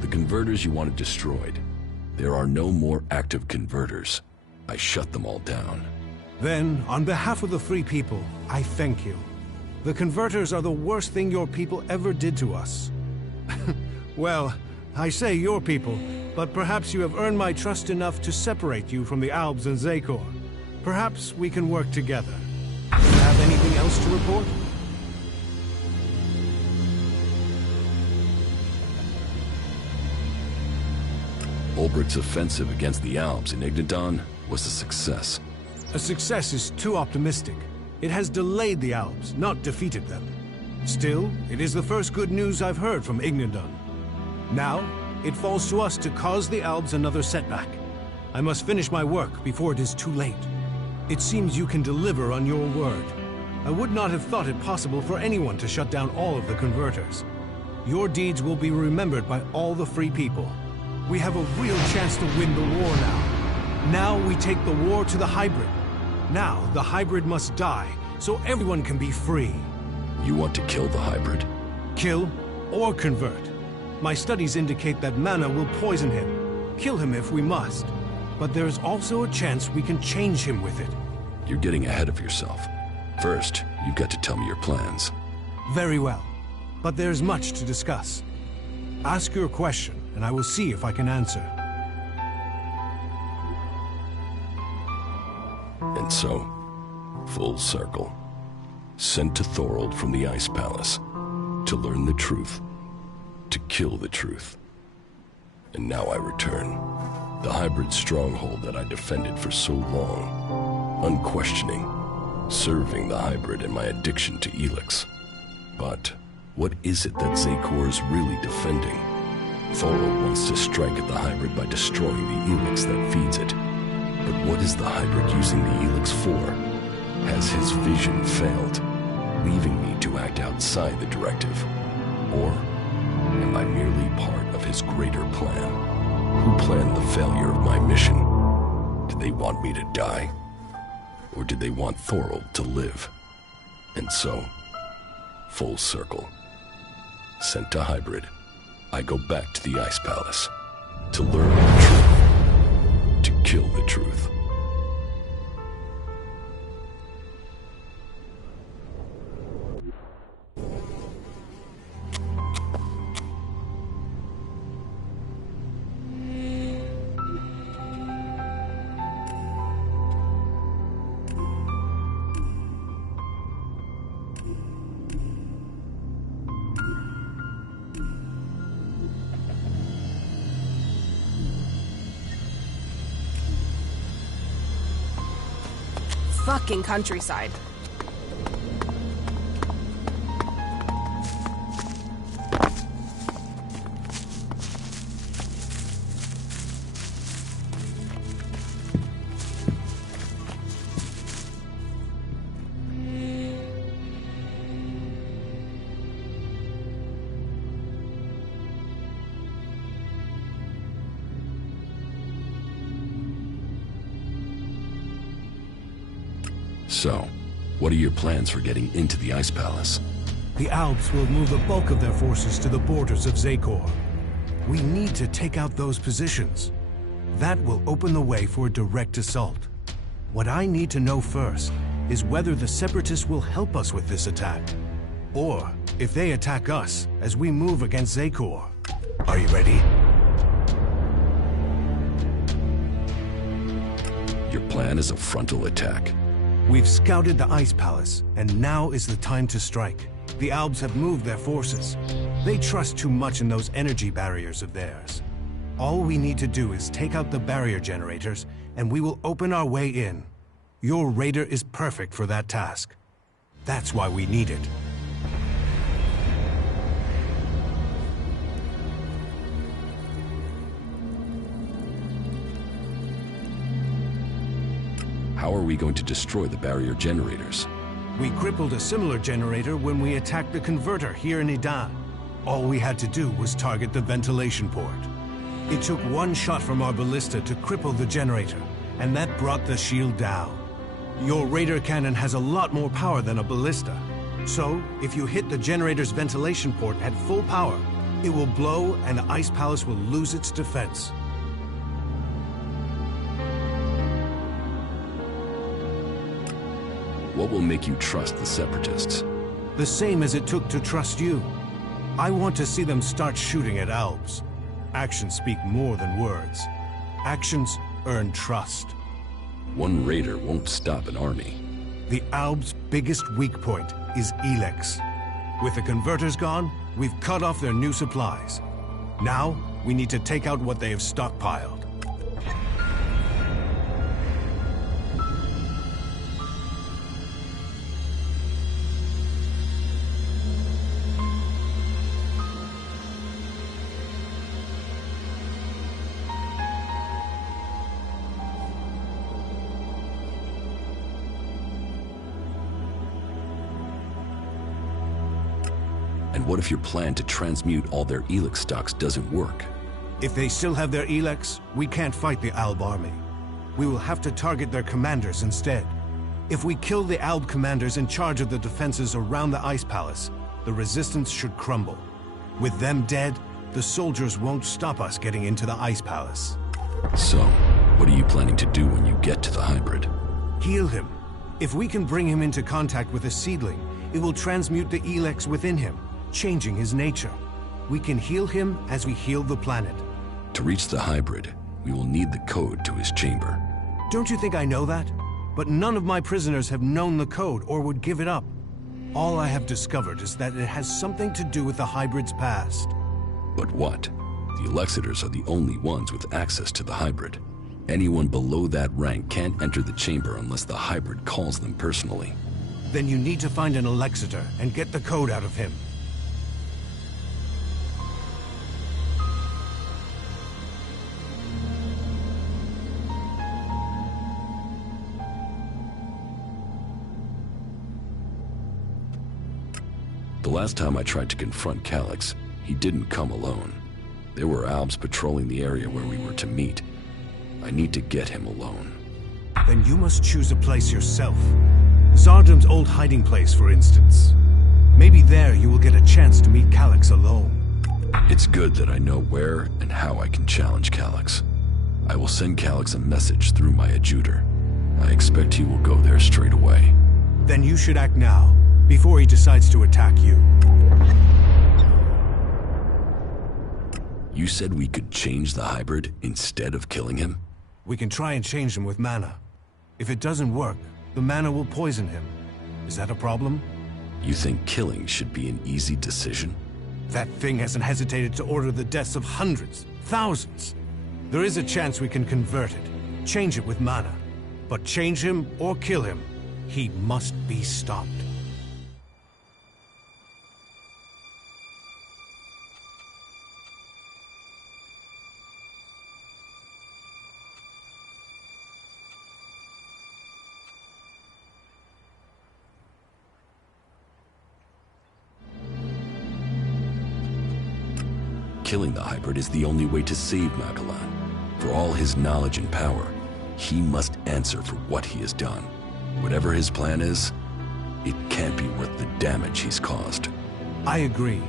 The converters you wanted destroyed. There are no more active converters. I shut them all down. Then, on behalf of the Free People, I thank you. The converters are the worst thing your people ever did to us. Well, I say your people, but perhaps you have earned my trust enough to separate you from the Albs and Zakor. Perhaps we can work together. Have anything else to report? Ulbricht's offensive against the Albs in Ignadon was a success. A success is too optimistic. It has delayed the Albs, not defeated them. Still, it is the first good news I've heard from Ignadon. Now, it falls to us to cause the Albs another setback. I must finish my work before it is too late. It seems you can deliver on your word. I would not have thought it possible for anyone to shut down all of the converters. Your deeds will be remembered by all the Free People. We have a real chance to win the war now. Now we take the war to the hybrid. Now the hybrid must die, so everyone can be free. You want to kill the hybrid? Kill or convert. My studies indicate that mana will poison him. Kill him if we must. But there's also a chance we can change him with it. You're getting ahead of yourself. First, you've got to tell me your plans. Very well. But there's much to discuss. Ask your question, and I will see if I can answer. And so, full circle. Sent to Thorold from the Ice Palace. To learn the truth. To kill the truth. And now I return. The hybrid stronghold that I defended for so long. Unquestioning. Serving the hybrid and my addiction to Elex. But what is it that Zakor is really defending? Thorold wants to strike at the hybrid by destroying the Elex that feeds it. But what is the hybrid using the Elex for? Has his vision failed, leaving me to act outside the directive? Or am I merely part of his greater plan? Who planned the failure of my mission? Did they want me to die? Or did they want Thorold to live? And so, full circle. Sent to hybrid, I go back to the Ice Palace to learn the truth, to kill the truth. fucking countryside. So, what are your plans for getting into the Ice Palace? The Alps will move the bulk of their forces to the borders of Zakor. We need to take out those positions. That will open the way for a direct assault. What I need to know first is whether the Separatists will help us with this attack, or if they attack us as we move against Zakor. Are you ready? Your plan is a frontal attack. We've scouted the Ice Palace, and now is the time to strike. The Albs have moved their forces. They trust too much in those energy barriers of theirs. All we need to do is take out the barrier generators, and we will open our way in. Your raider is perfect for that task. That's why we need it. How are we going to destroy the barrier generators? We crippled a similar generator when we attacked the converter here in Idan. All we had to do was target the ventilation port. It took one shot from our ballista to cripple the generator, and that brought the shield down. Your radar cannon has a lot more power than a ballista. So, if you hit the generator's ventilation port at full power, it will blow and the Ice Palace will lose its defense. What will make you trust the Separatists? The same as it took to trust you. I want to see them start shooting at Albs. Actions speak more than words. Actions earn trust. One raider won't stop an army. The Albs' biggest weak point is Elex. With the converters gone, we've cut off their new supplies. Now, we need to take out what they have stockpiled. And what if your plan to transmute all their Elex stocks doesn't work? If they still have their Elex, we can't fight the Alb army. We will have to target their commanders instead. If we kill the Alb commanders in charge of the defenses around the Ice Palace, the resistance should crumble. With them dead, the soldiers won't stop us getting into the Ice Palace. So, what are you planning to do when you get to the hybrid? Heal him. If we can bring him into contact with a seedling, it will transmute the Elex within him, changing his nature. We can heal him as we heal the planet. To reach the hybrid, we will need the code to his chamber. Don't you think I know that? But none of my prisoners have known the code or would give it up. All I have discovered is that it has something to do with the hybrid's past. But what? The Alexiters are the only ones with access to the hybrid. Anyone below that rank can't enter the chamber unless the hybrid calls them personally. Then you need to find an Alexiter and get the code out of him. The last time I tried to confront Calyx, he didn't come alone. There were Albs patrolling the area where we were to meet. I need to get him alone. Then you must choose a place yourself. Zardum's old hiding place, for instance. Maybe there you will get a chance to meet Calyx alone. It's good that I know where and how I can challenge Calyx. I will send Calyx a message through my adjutor. I expect he will go there straight away. Then you should act now, before he decides to attack you. You said we could change the hybrid instead of killing him? We can try and change him with mana. If it doesn't work, the mana will poison him. Is that a problem? You think killing should be an easy decision? That thing hasn't hesitated to order the deaths of hundreds, thousands. There is a chance we can convert it, change it with mana. But change him or kill him, He must be stopped. Killing the hybrid is the only way to save Magellan. For all his knowledge and power, he must answer for what he has done. Whatever his plan is, it can't be worth the damage he's caused. I agree.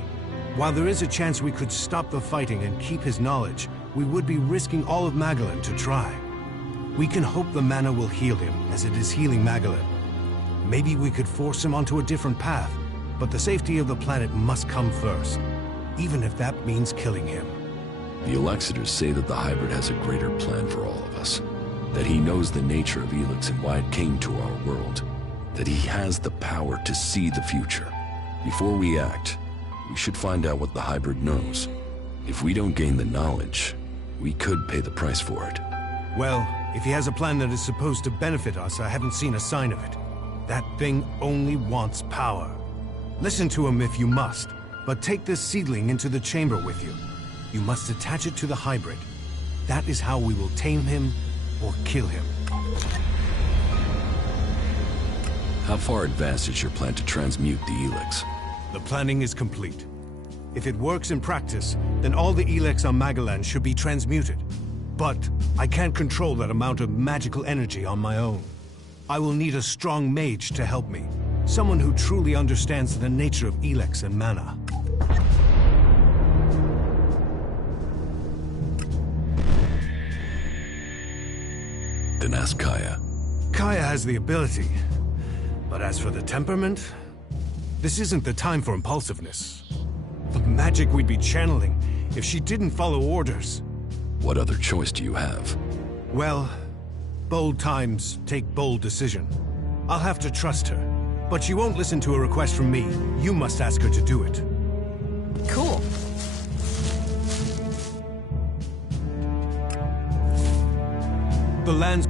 While there is a chance we could stop the fighting and keep his knowledge, we would be risking all of Magellan to try. We can hope the mana will heal him, as it is healing Magellan. Maybe we could force him onto a different path, but the safety of the planet must come first, even if that means killing him. The Elexiters say that the hybrid has a greater plan for all of us. That he knows the nature of Elex and why it came to our world. That he has the power to see the future. Before we act, we should find out what the hybrid knows. If we don't gain the knowledge, we could pay the price for it. Well, if he has a plan that is supposed to benefit us, I haven't seen a sign of it. That thing only wants power. Listen to him if you must, but take this seedling into the chamber with you. You must attach it to the hybrid. That is how we will tame him or kill him. How far advanced is your plan to transmute the Elex? The planning is complete. If it works in practice, then all the Elex on Magellan should be transmuted. But I can't control that amount of magical energy on my own. I will need a strong mage to help me. Someone who truly understands the nature of Elex and mana. Then ask Kaya. Kaya has the ability. But as for the temperament, this isn't the time for impulsiveness. The magic we'd be channeling if she didn't follow orders. What other choice do you have? Well, bold times take bold decision. I'll have to trust her. But she won't listen to a request from me. You must ask her to do it. Cool. The land's...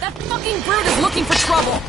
That fucking brute is looking for trouble!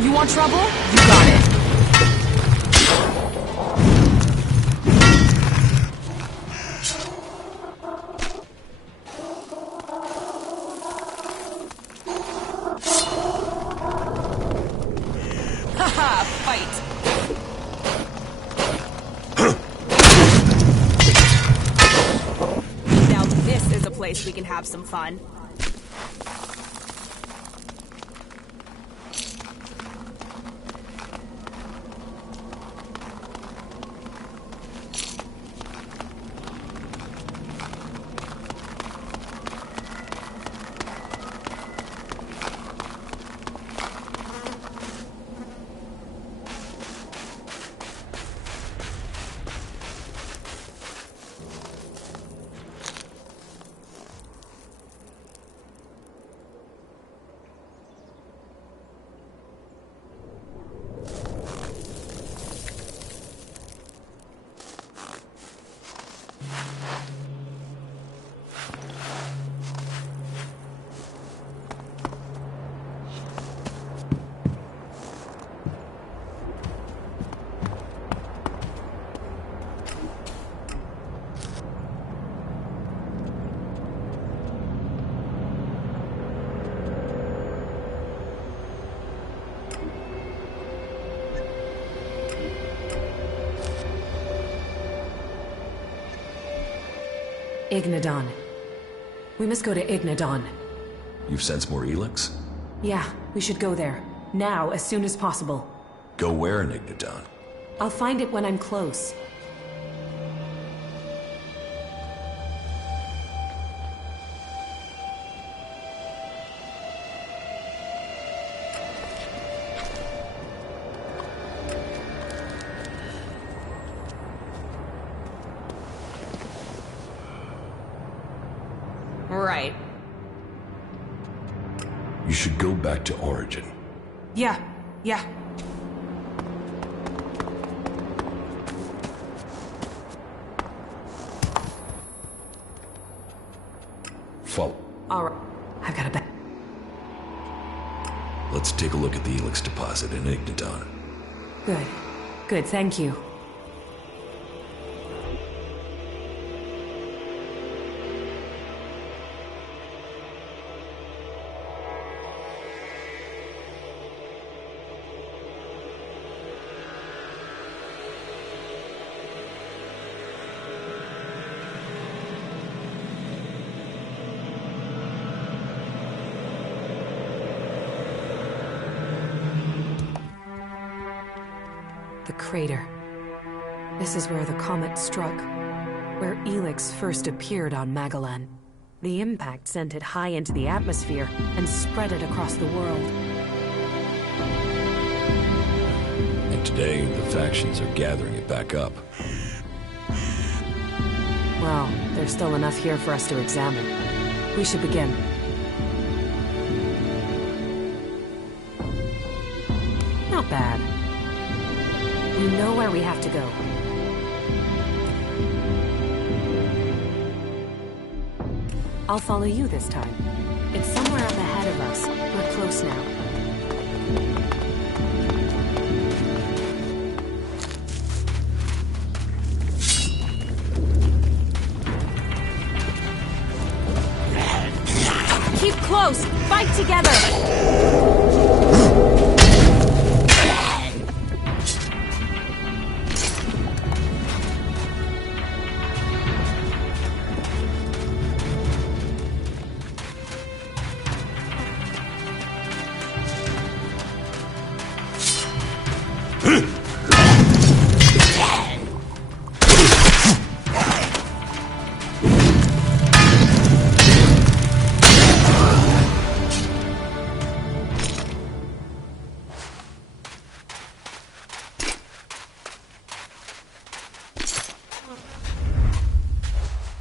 You want trouble? You got it. fight. Now this is a place we can have some fun. Ignadon. We must go to Ignadon. You've sensed more Elex? Yeah, we should go there. Now, as soon as possible. Go where in Ignadon? I'll find it when I'm close. Right. You should go back to Origin. Yeah. Follow. Alright. I've got a bet. Let's take a look at the Elex deposit in Ignadon. Good, thank you. The crater. This is where the comet struck, where Elex first appeared on Magellan. The impact sent it high into the atmosphere and spread it across the world. And today, the factions are gathering it back up. Well, there's still enough here for us to examine. We should begin. Not bad. We know where we have to go. I'll follow you this time. It's somewhere up ahead of us. We're close now. Keep close! Fight together!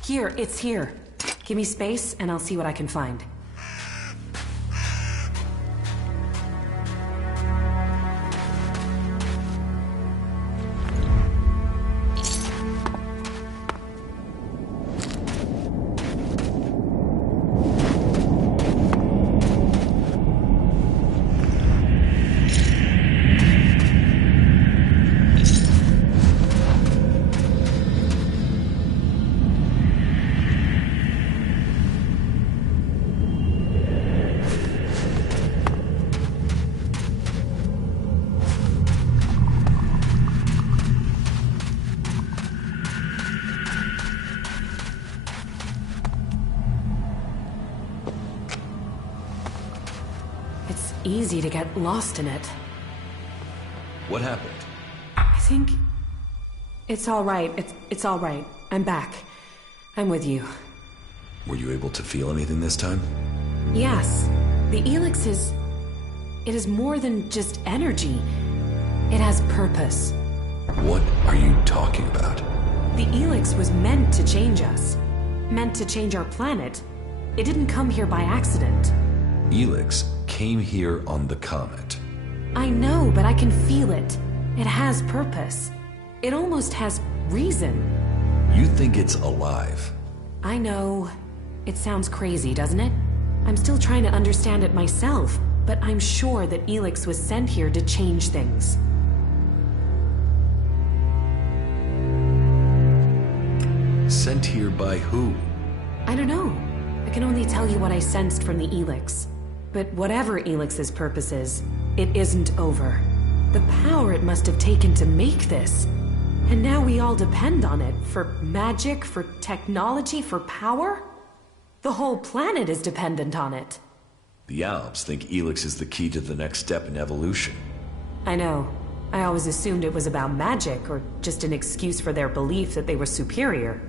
Here, it's here. Give me space, and I'll see what I can find. easy to get lost in it. What happened? I think... It's all right. It's all right. I'm back. I'm with you. Were you able to feel anything this time? Yes. The Elex is... It is more than just energy. It has purpose. What are you talking about? The Elex was meant to change us. Meant to change our planet. It didn't come here by accident. Elex came here on the comet. I know, but I can feel it. It has purpose. It almost has reason. You think it's alive? I know. It sounds crazy, doesn't it? I'm still trying to understand it myself, but I'm sure that Elex was sent here to change things. Sent here by who? I don't know. I can only tell you what I sensed from the Elex. But whatever Elix's purpose is, it isn't over. The power it must have taken to make this. And now we all depend on it for magic, for technology, for power? The whole planet is dependent on it. The Alps think Elex is the key to the next step in evolution. I know. I always assumed it was about magic, or just an excuse for their belief that they were superior.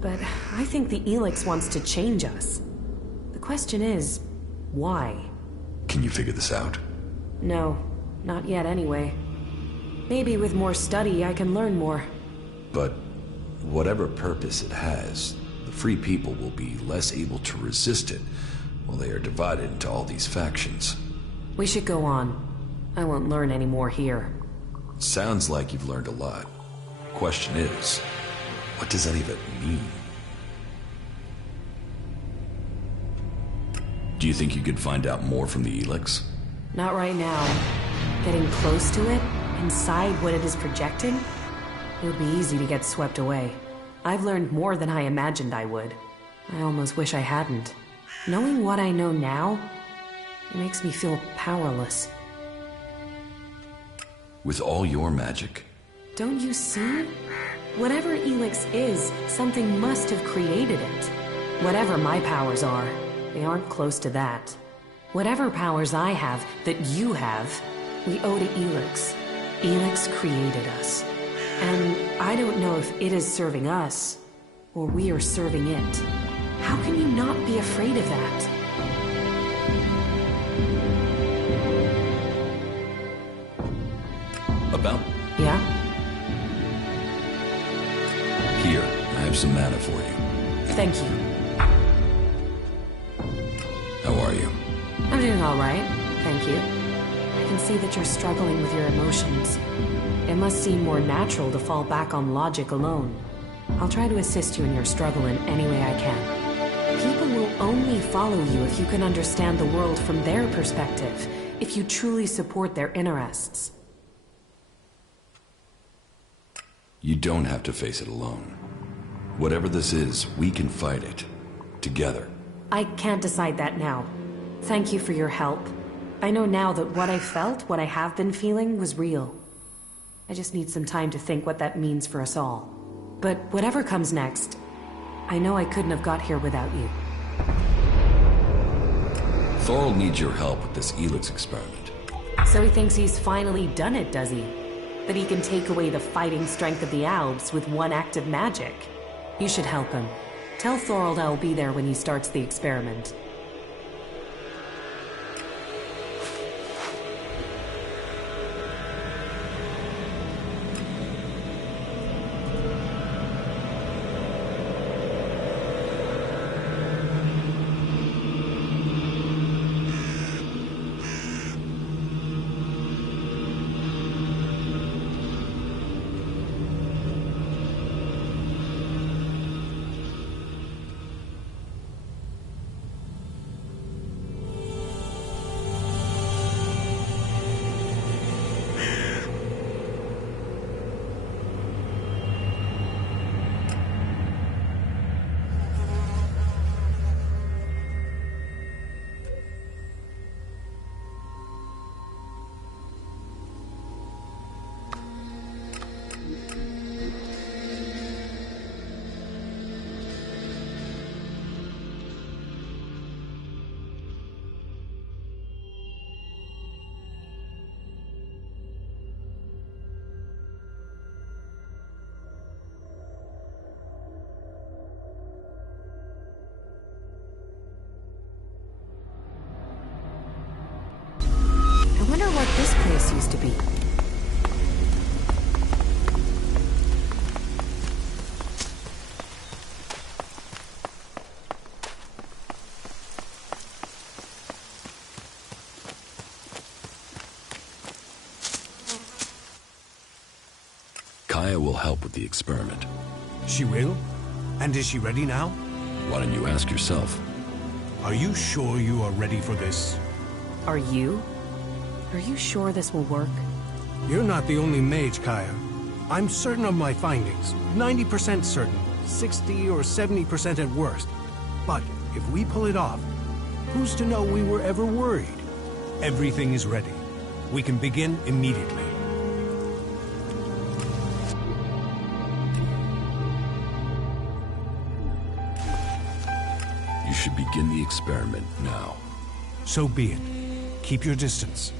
But I think the Elex wants to change us. The question is, why? Can you figure this out? No, not yet anyway. Maybe with more study I can learn more. But whatever purpose it has, the free people will be less able to resist it while they are divided into all these factions. We should go on. I won't learn any more here. Sounds like you've learned a lot. Question is, what does any of it mean? Do you think you could find out more from the Elex? Not right now. Getting close to it, inside what it is projecting, it would be easy to get swept away. I've learned more than I imagined I would. I almost wish I hadn't. Knowing what I know now, it makes me feel powerless. With all your magic? Don't you see? Whatever Elex is, something must have created it. Whatever my powers are, they aren't close to that. Whatever powers I have, that you have, we owe to Elex. Elex created us. And I don't know if it is serving us, or we are serving it. How can you not be afraid of that? About? Yeah? Here, I have some mana for you. Thank you. How are you? I'm doing all right, thank you. I can see that you're struggling with your emotions. It must seem more natural to fall back on logic alone. I'll try to assist you in your struggle in any way I can. People will only follow you if you can understand the world from their perspective, if you truly support their interests. You don't have to face it alone. Whatever this is, we can fight it. Together. I can't decide that now. Thank you for your help. I know now that what I felt, what I have been feeling, was real. I just need some time to think what that means for us all. But whatever comes next, I know I couldn't have got here without you. Thorold needs your help with this Elex experiment. So he thinks he's finally done it, does he? That he can take away the fighting strength of the Alps with one act of magic? You should help him. Tell Thorold I'll be there when he starts the experiment. Kaya will help with the experiment. She will? And is she ready now? Why don't you ask yourself? Are you sure you are ready for this? Are you? Are you sure this will work? You're not the only mage, Kaya. I'm certain of my findings. 90% certain. 60 or 70% at worst. But if we pull it off, who's to know we were ever worried? Everything is ready. We can begin immediately. You should begin the experiment now. So be it. Keep your distance.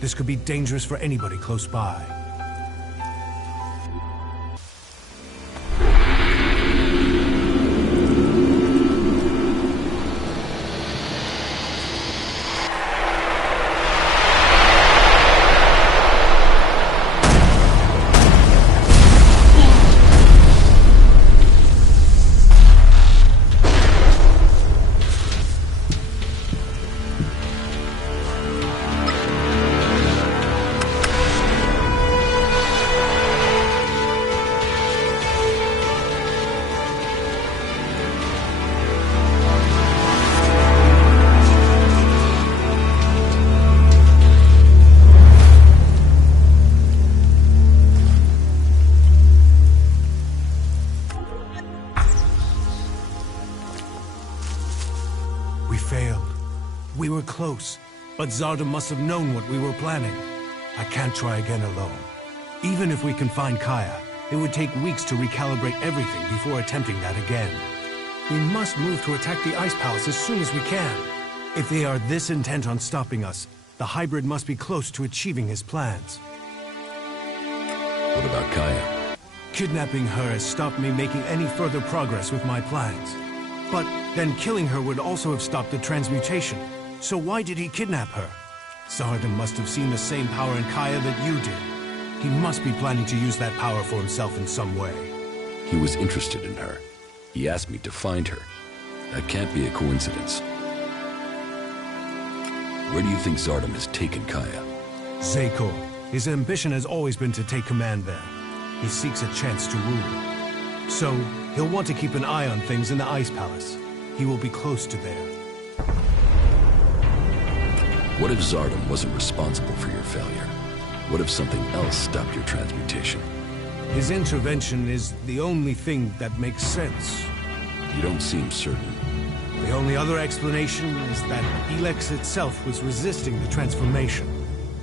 This could be dangerous for anybody close by. We failed. We were close, but Zardom must have known what we were planning. I can't try again alone. Even if we can find Kaya, it would take weeks to recalibrate everything before attempting that again. We must move to attack the Ice Palace as soon as we can. If they are this intent on stopping us, the hybrid must be close to achieving his plans. What about Kaya? Kidnapping her has stopped me making any further progress with my plans. But then killing her would also have stopped the transmutation. So why did he kidnap her? Zardom must have seen the same power in Kaya that you did. He must be planning to use that power for himself in some way. He was interested in her. He asked me to find her. That can't be a coincidence. Where do you think Zardom has taken Kaya? Zakor. His ambition has always been to take command there. He seeks a chance to rule. So, he'll want to keep an eye on things in the Ice Palace. He will be close to there. What if Zardom wasn't responsible for your failure? What if something else stopped your transmutation? His intervention is the only thing that makes sense. You don't seem certain. The only other explanation is that Elex itself was resisting the transformation.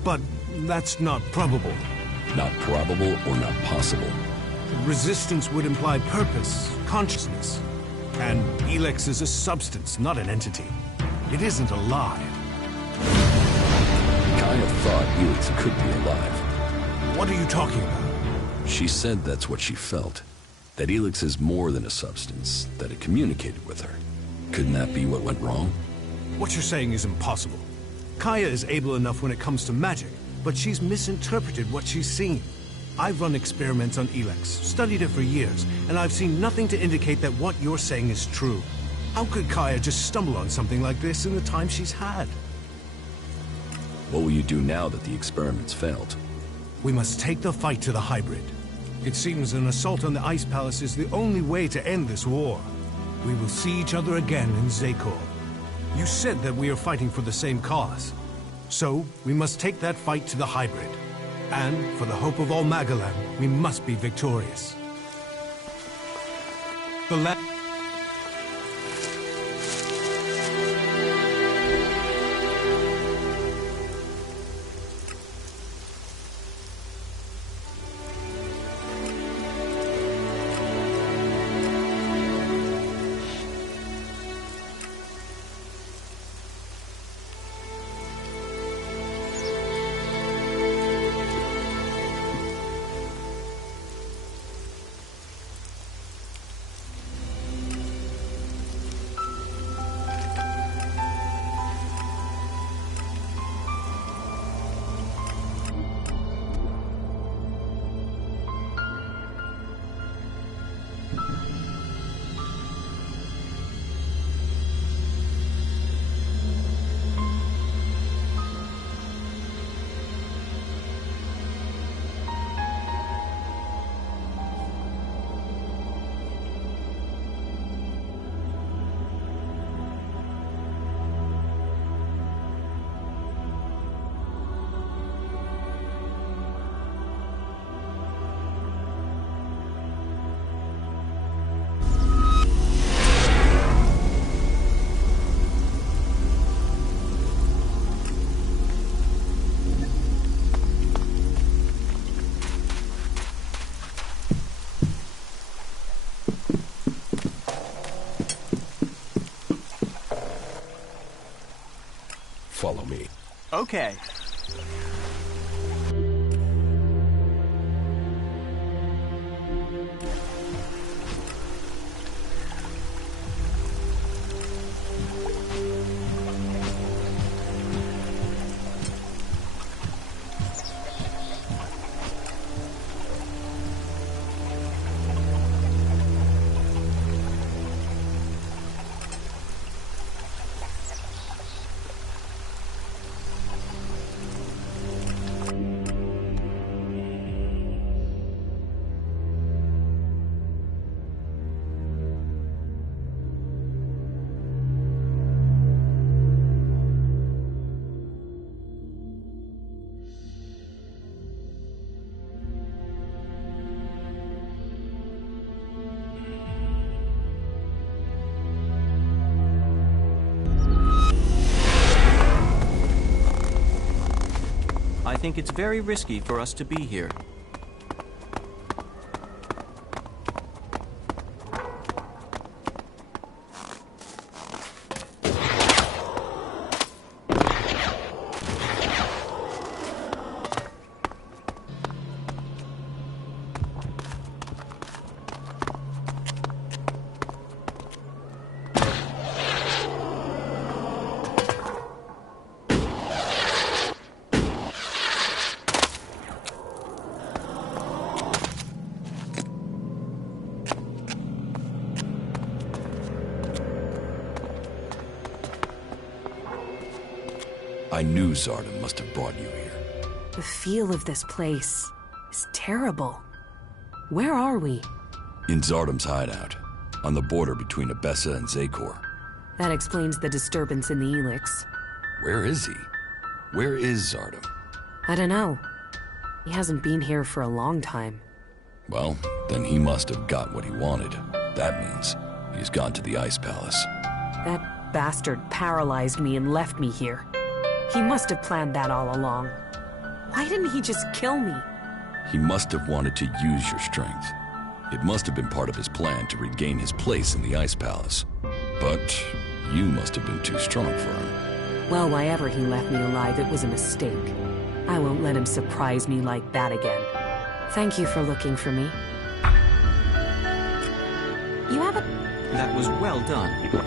But that's not probable. Not probable or not possible? Resistance would imply purpose, consciousness. And Elex is a substance, not an entity. It isn't alive. Kaya thought Elex could be alive. What are you talking about? She said that's what she felt. That Elex is more than a substance, that it communicated with her. Couldn't that be what went wrong? What you're saying is impossible. Kaya is able enough when it comes to magic, but she's misinterpreted what she's seen. I've run experiments on Elex, studied it for years, and I've seen nothing to indicate that what you're saying is true. How could Kaya just stumble on something like this in the time she's had? What will you do now that the experiments failed? We must take the fight to the hybrid. It seems an assault on the Ice Palace is the only way to end this war. We will see each other again in Zakor. You said that we are fighting for the same cause. So, we must take that fight to the hybrid. And, for the hope of all Magalan, we must be victorious. The Okay. I think it's very risky for us to be here. I knew Zardom must have brought you here. The feel of this place is terrible. Where are we? In Zardom's hideout, on the border between Abessa and Zakor. That explains the disturbance in the Elex. Where is he? Where is Zardom? I don't know. He hasn't been here for a long time. Well, then he must have got what he wanted. That means he's gone to the Ice Palace. That bastard paralyzed me and left me here. He must have planned that all along. Why didn't he just kill me? He must have wanted to use your strength. It must have been part of his plan to regain his place in the Ice Palace. But you must have been too strong for him. Well, why he left me alive, it was a mistake. I won't let him surprise me like that again. Thank you for looking for me. You have a... That was well done. You should...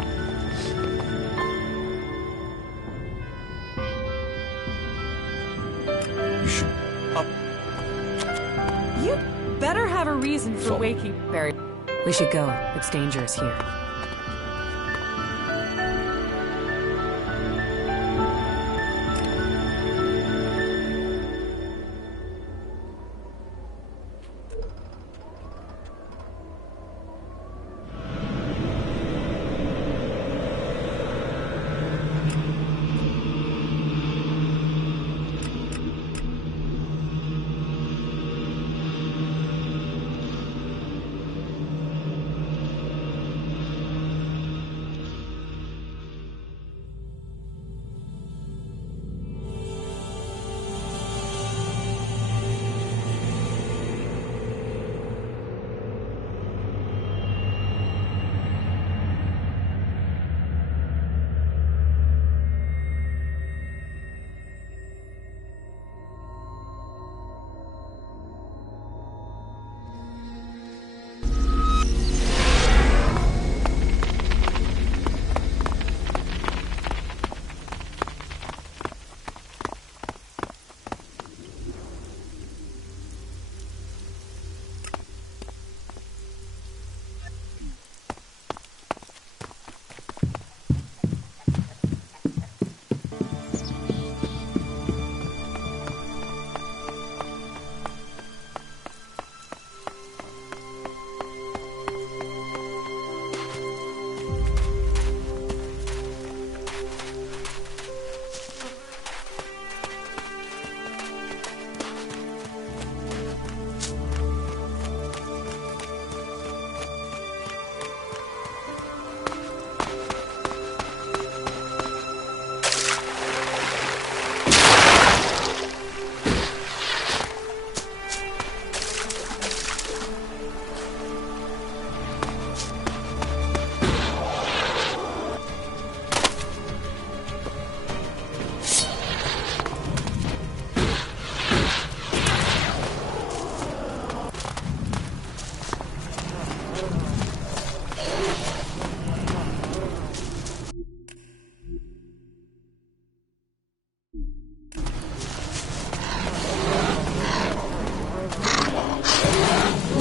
You'd better have a reason for waking Barry. We should go. It's dangerous here.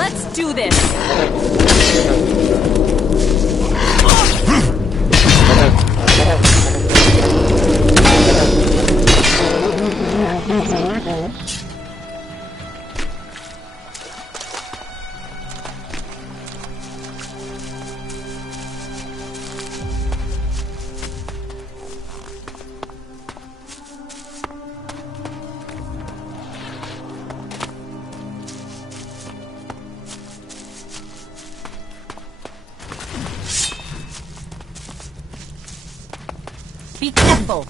Let's do this! Be careful!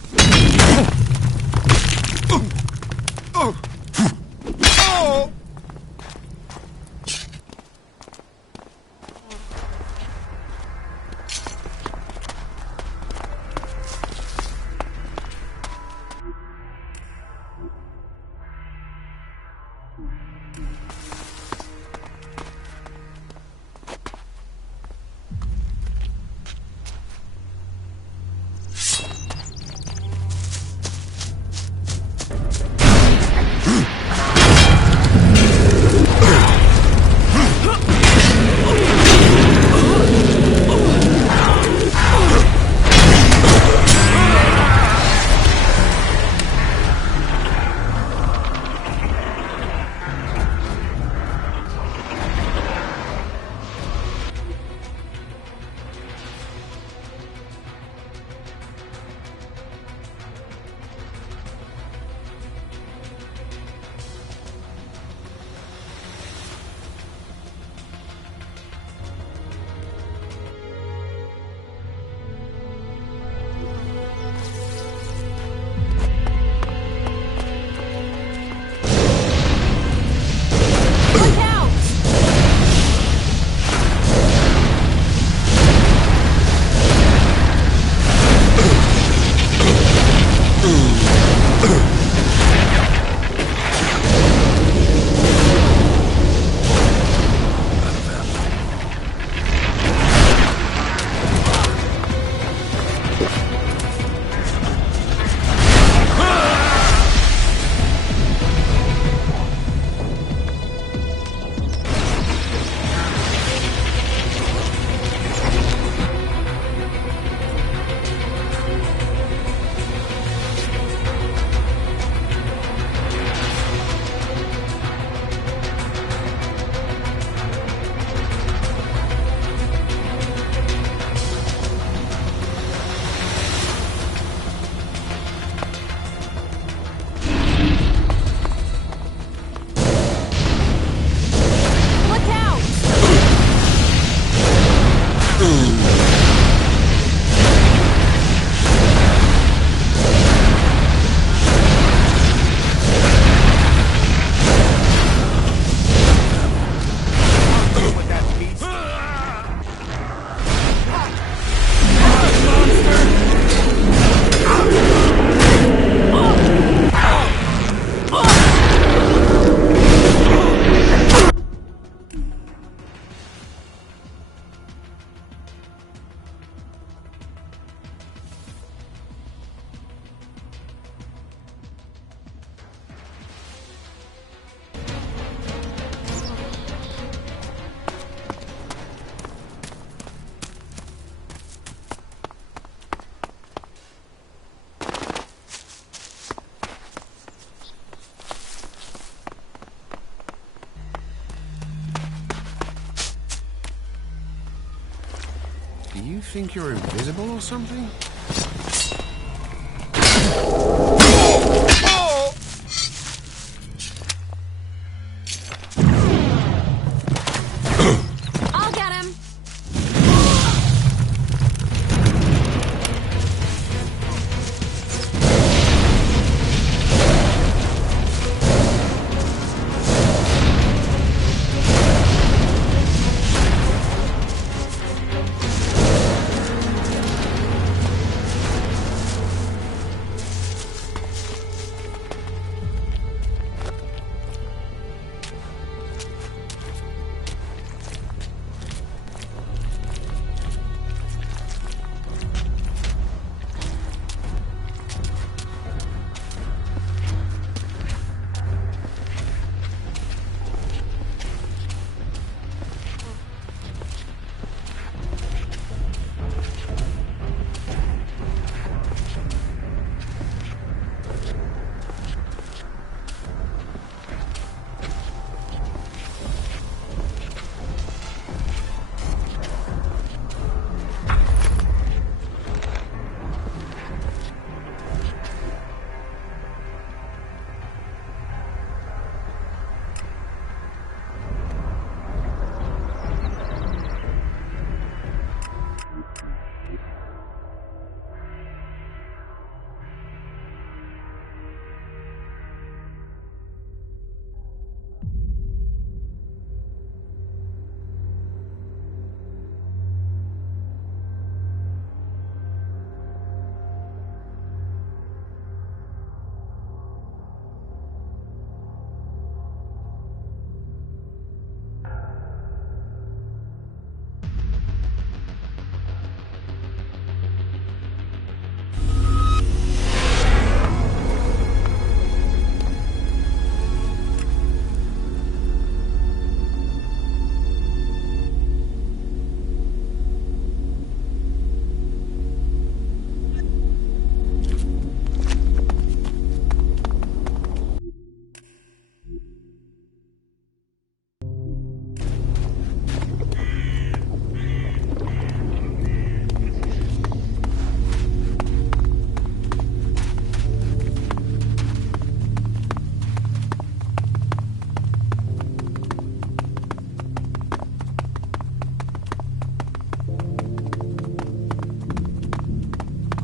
Do you think you're invisible or something? I'll get him!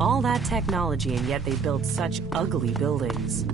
All that technology, and yet they built such ugly buildings.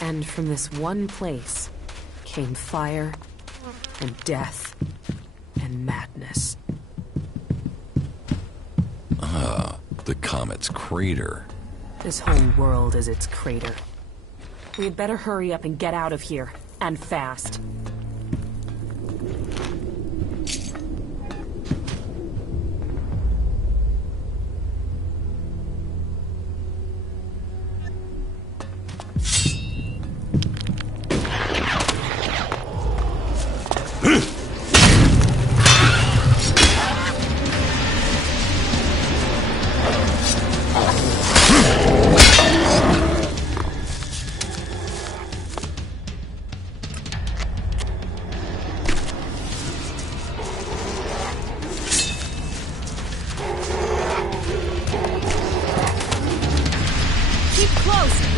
And from this one place came fire and death and madness. Ah, the comet's crater. This whole world is its crater. We had better hurry up and get out of here, and fast.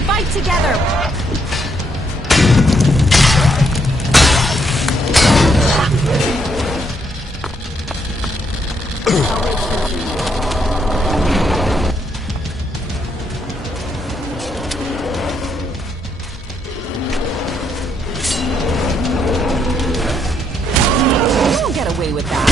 Fight together! You won't get away with that.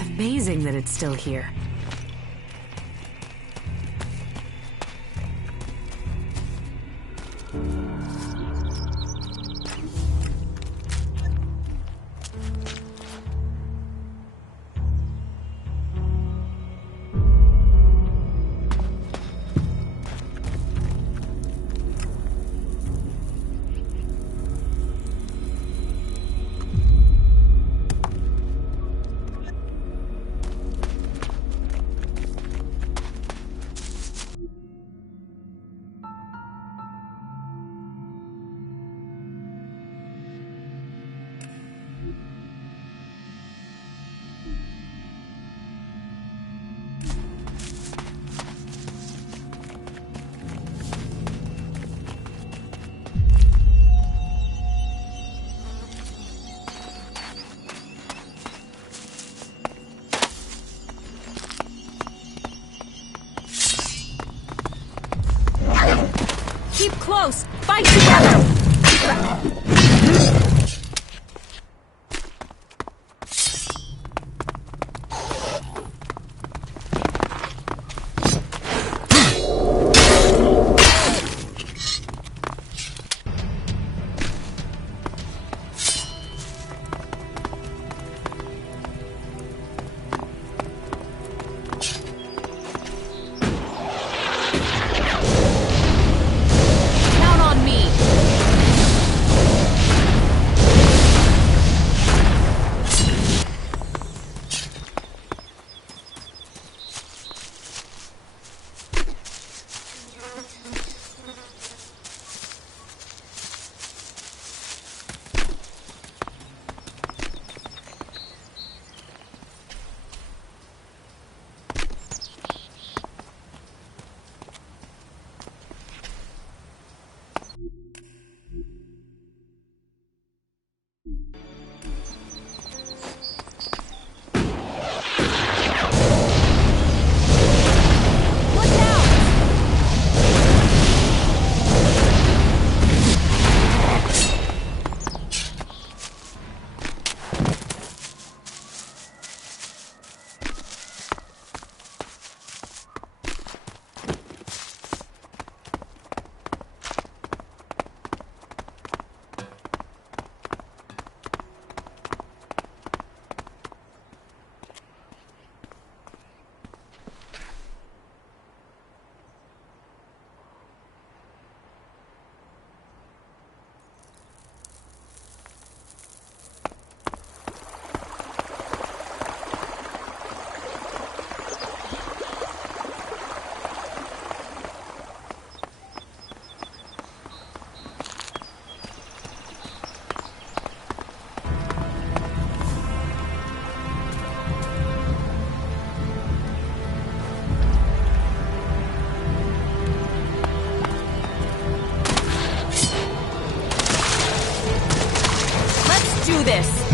It's amazing that it's still here. Keep close! Fight together! Do this!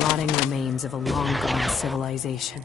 rotting remains of a long-gone civilization.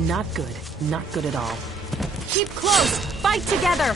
Not good. Not good at all. Keep close! Fight together!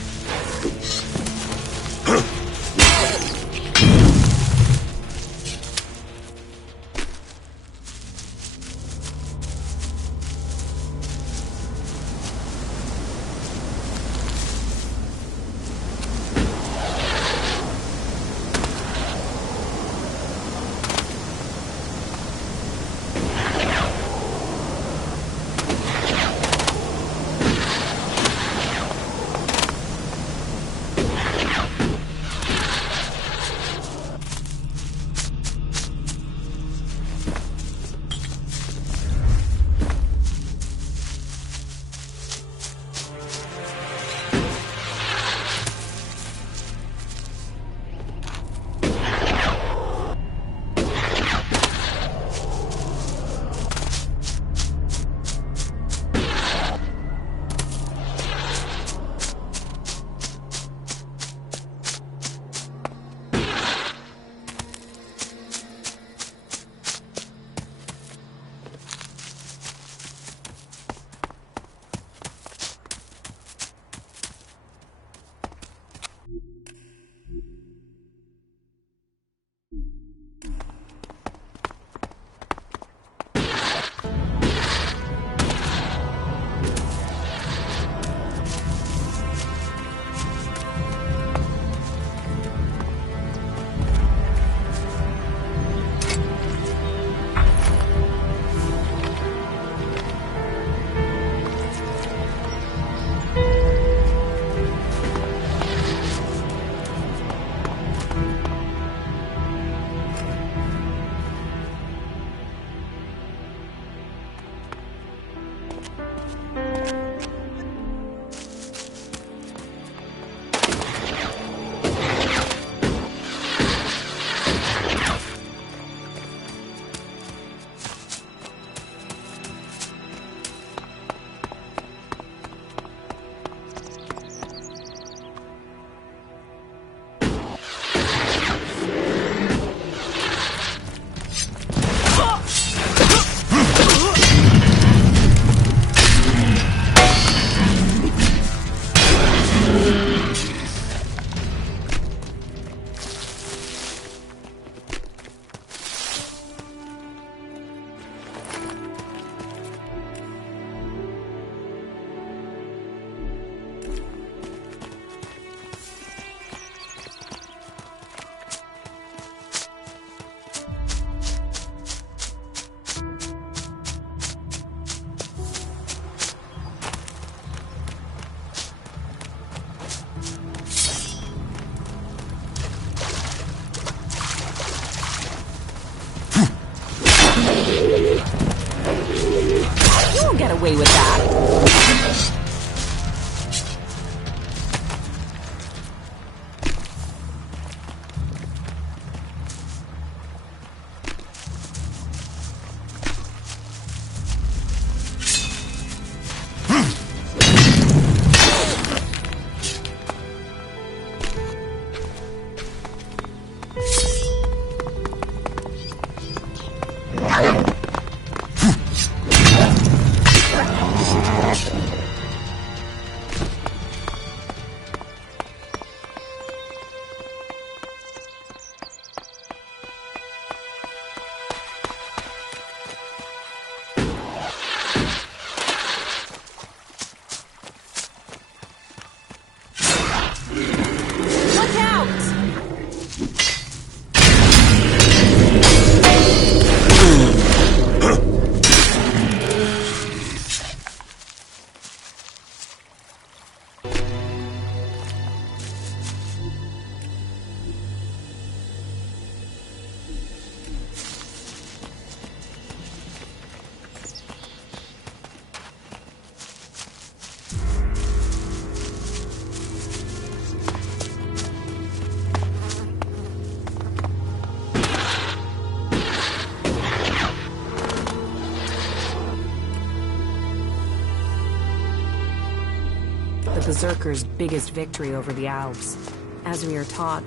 Berserker's biggest victory over the Alps. As we are taught,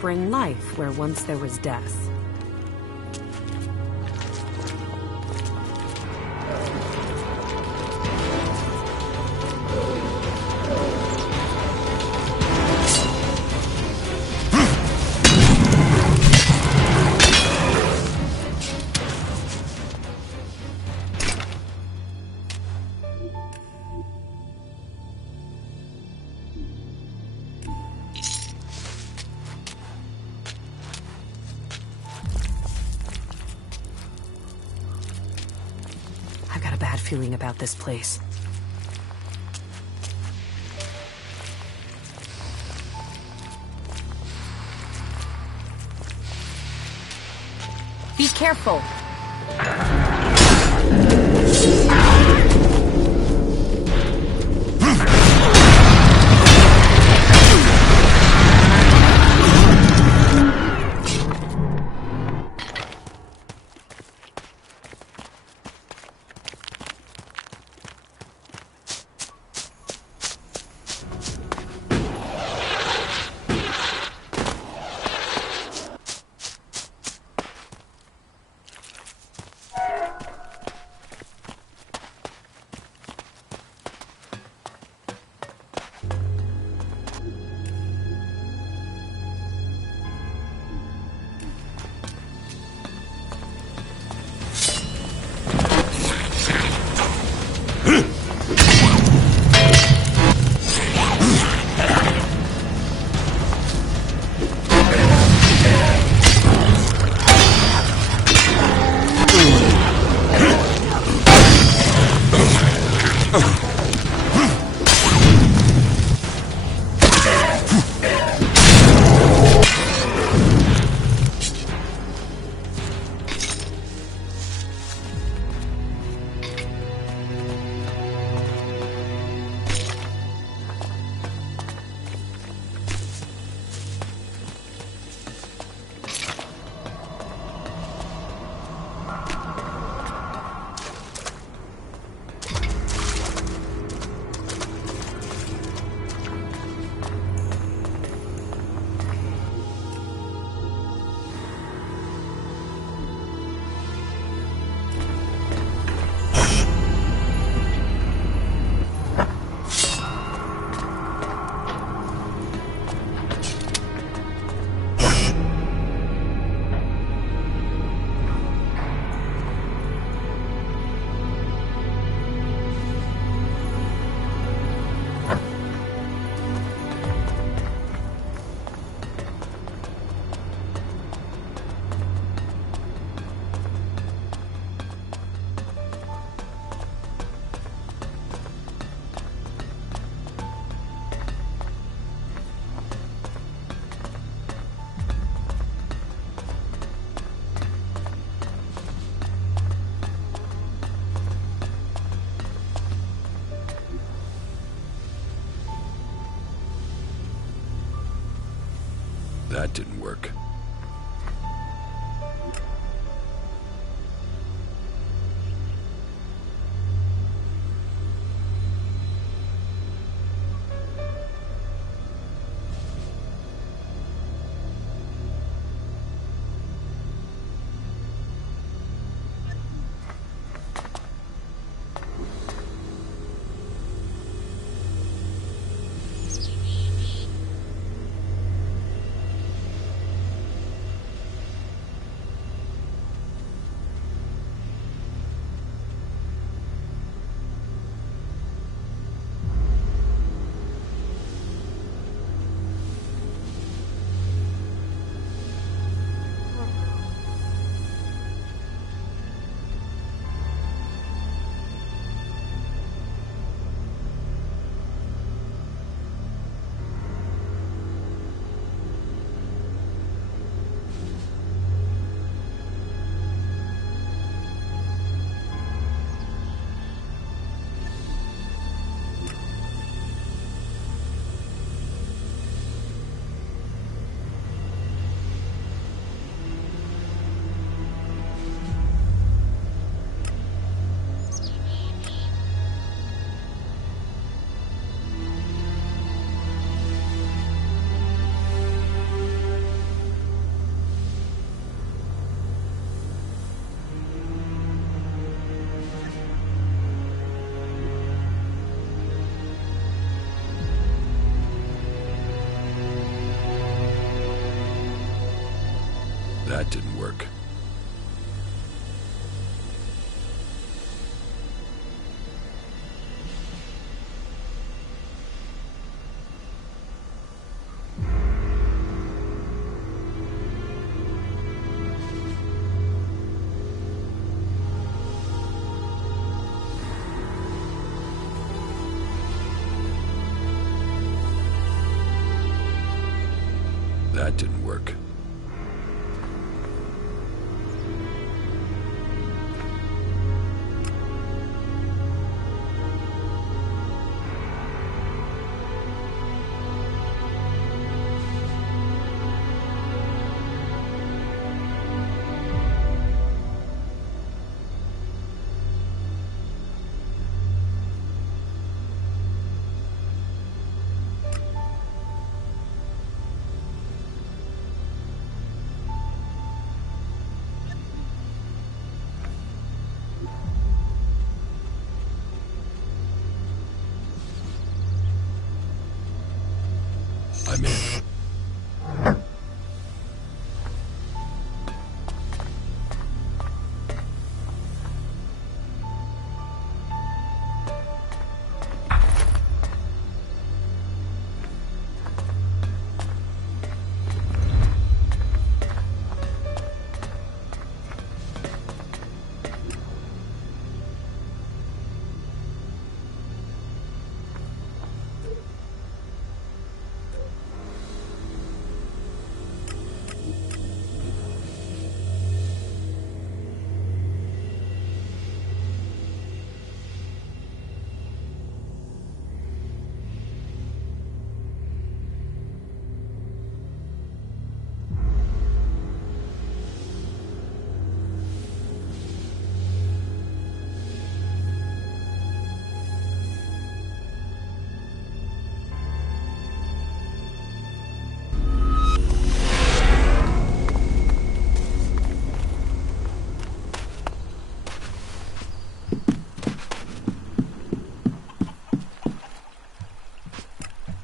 bring life where once there was death. Feeling about this place. Be careful. That didn't work. That didn't work. That didn't work. I'm in.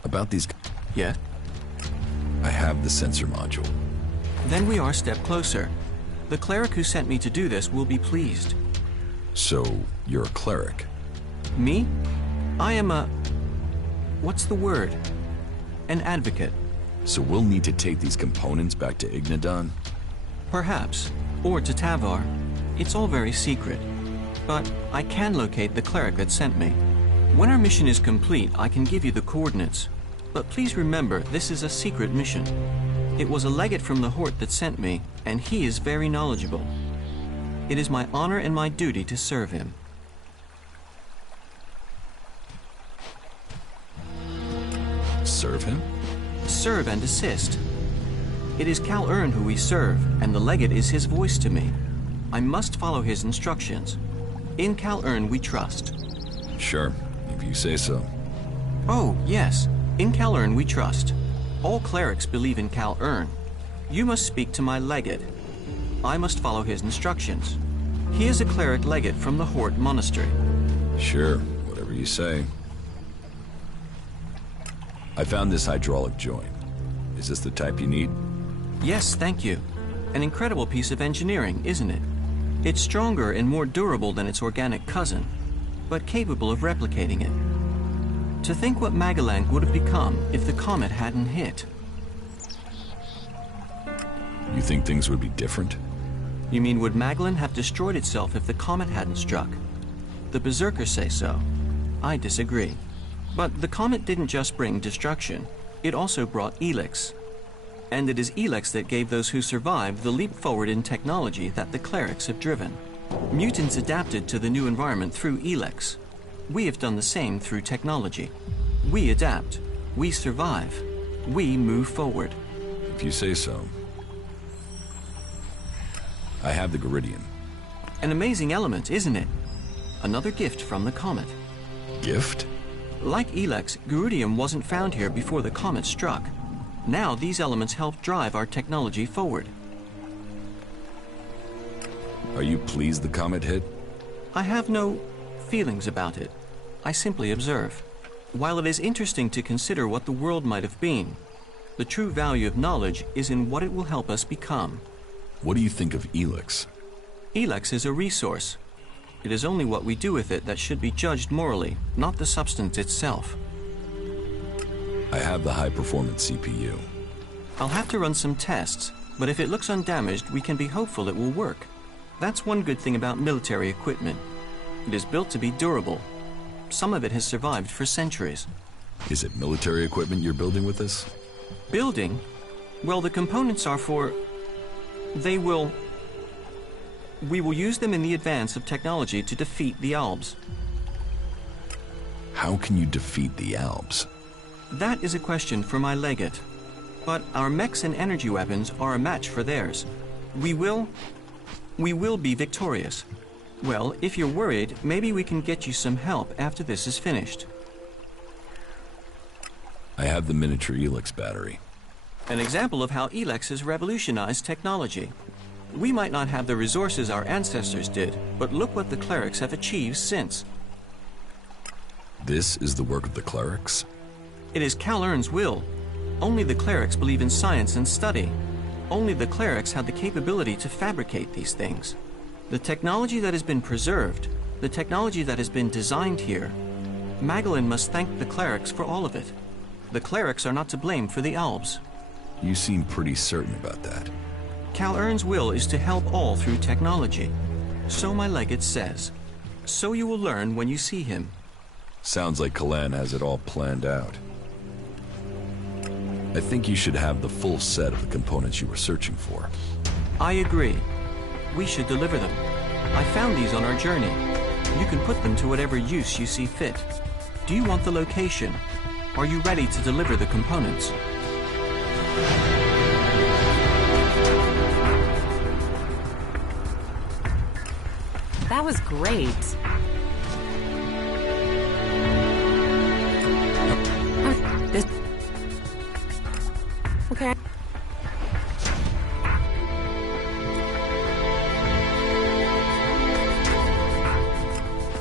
About these... Yeah? I have the sensor module. Then we are a step closer. The cleric who sent me to do this will be pleased. So, you're a cleric? Me? I am a... what's the word? An advocate. So we'll need to take these components back to Ignadon? Perhaps. Or to Tavar. It's all very secret. But I can locate the cleric that sent me. When our mission is complete, I can give you the coordinates. But please remember, this is a secret mission. It was a legate from the Hort that sent me, and he is very knowledgeable. It is my honor and my duty to serve him. Serve him? Serve and assist. It is Cal Urn who we serve, and the legate is his voice to me. I must follow his instructions. In Cal Urn we trust. Sure, if you say so. Oh, yes. In Cal Urn we trust. All clerics believe in Cal Urn. You must speak to my legate. I must follow his instructions. He is a cleric legate from the Hort Monastery. Sure, whatever you say. I found this hydraulic joint. Is this the type you need? Yes, thank you. An incredible piece of engineering, isn't it? It's stronger and more durable than its organic cousin, but capable of replicating it. To think what Magellan would have become if the comet hadn't hit. You think things would be different? You mean would Magellan have destroyed itself if the comet hadn't struck? The Berserkers say so. I disagree. But the comet didn't just bring destruction, it also brought Elex. And it is Elex that gave those who survived the leap forward in technology that the clerics have driven. Mutants adapted to the new environment through Elex. We have done the same through technology. We adapt. We survive. We move forward. If you say so. I have the Geridium. An amazing element, isn't it? Another gift from the comet. Gift? Like Elex, Geridium wasn't found here before the comet struck. Now these elements help drive our technology forward. Are you pleased the comet hit? I have no feelings about it. I simply observe. While it is interesting to consider what the world might have been, the true value of knowledge is in what it will help us become. What do you think of Elex? Elex is a resource. It is only what we do with it that should be judged morally, not the substance itself. I have the high-performance CPU. I'll have to run some tests, but if it looks undamaged, we can be hopeful it will work. That's one good thing about military equipment. It is built to be durable. Some of it has survived for centuries. Is it military equipment you're building with this? Building? Well, the components are for... We will use them in the advance of technology to defeat the Albs. How can you defeat the Albs? That is a question for my legate. But our mechs and energy weapons are a match for theirs. We will be victorious. Well, if you're worried, maybe we can get you some help after this is finished. I have the miniature Elex battery. An example of how Elex has revolutionized technology. We might not have the resources our ancestors did, but look what the clerics have achieved since. This is the work of the clerics? It is Cal Ern's will. Only the clerics believe in science and study. Only the clerics have the capability to fabricate these things. The technology that has been preserved, the technology that has been designed here, Magellan must thank the clerics for all of it. The clerics are not to blame for the Albs. You seem pretty certain about that. Cal Ern's will is to help all through technology. So my legate says. So you will learn when you see him. Sounds like Kalan has it all planned out. I think you should have the full set of the components you were searching for. I agree. We should deliver them. I found these on our journey. You can put them to whatever use you see fit. Do you want the location? Are you ready to deliver the components? That was great. Okay.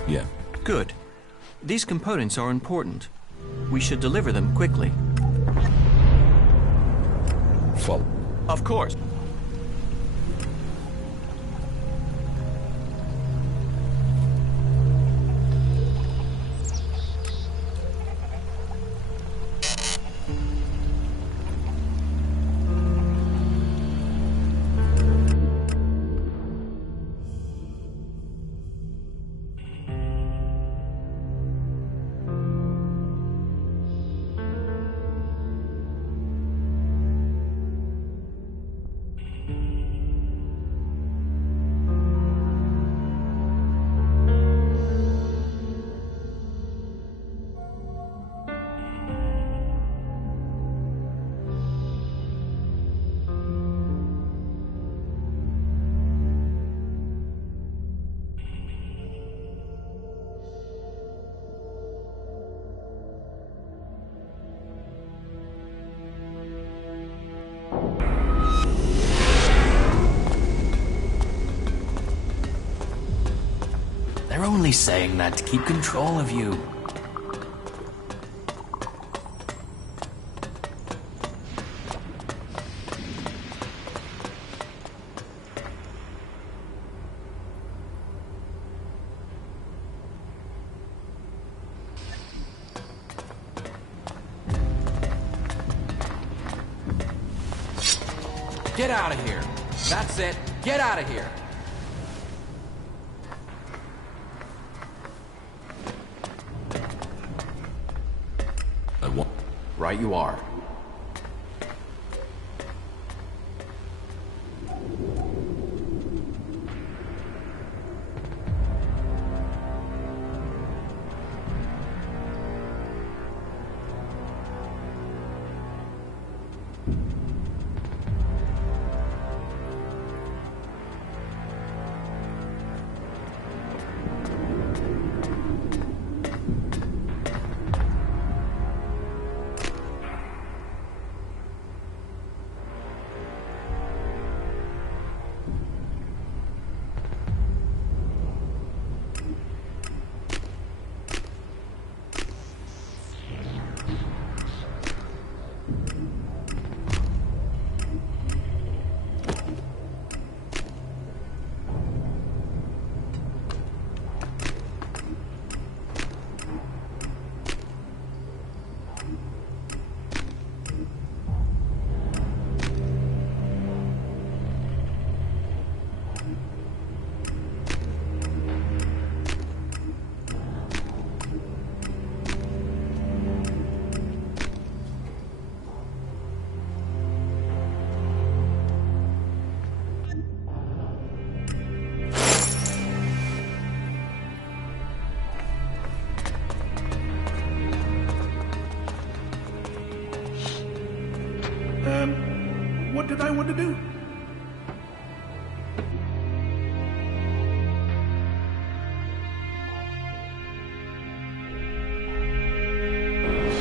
Yeah. Good. These components are important. We should deliver them quickly. Follow. Of course. They're only saying that to keep control of you. Get out of here. That's it. Get out of here. Right you are. what I want to do?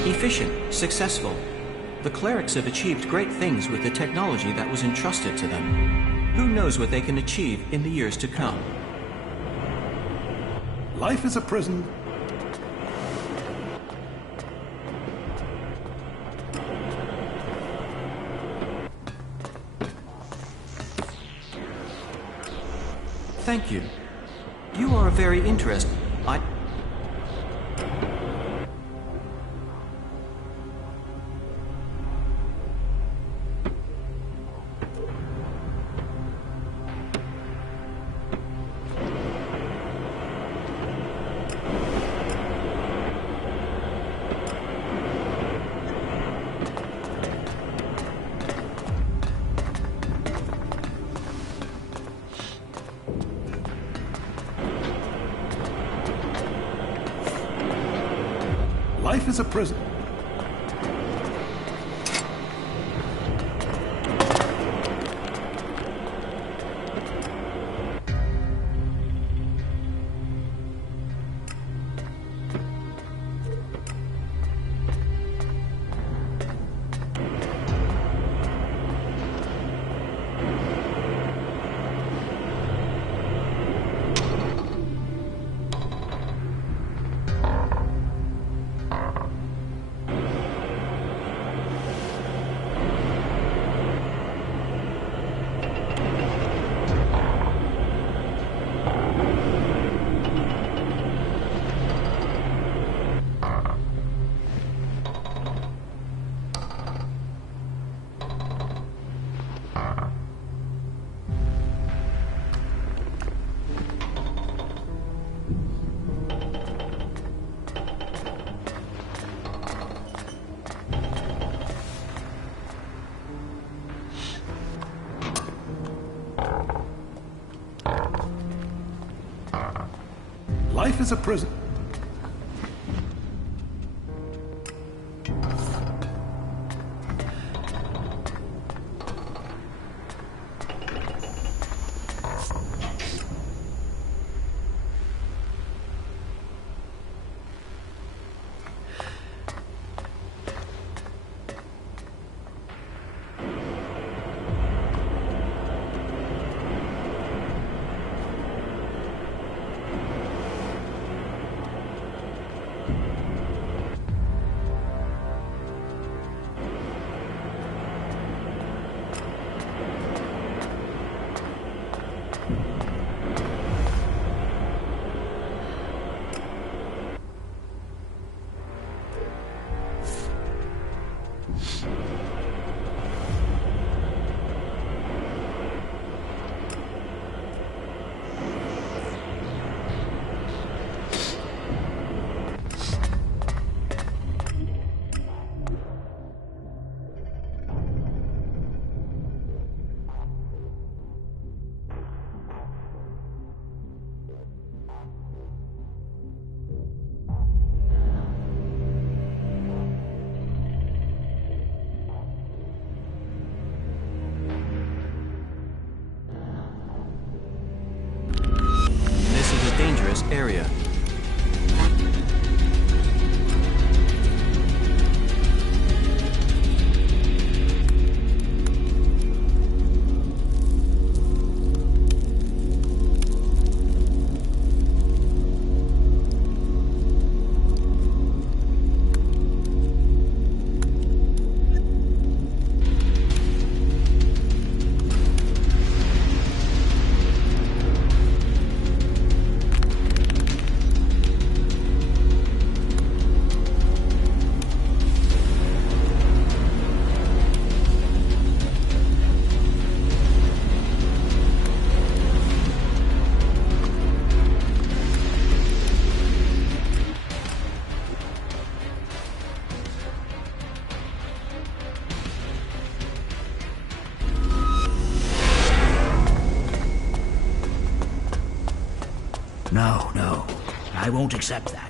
Efficient, successful. The clerics have achieved great things with the technology that was entrusted to them. Who knows what they can achieve in the years to come? Life is a prison. Thank you. You are a very interesting... Life is a prison. Life is a prison. Area. No. I won't accept that.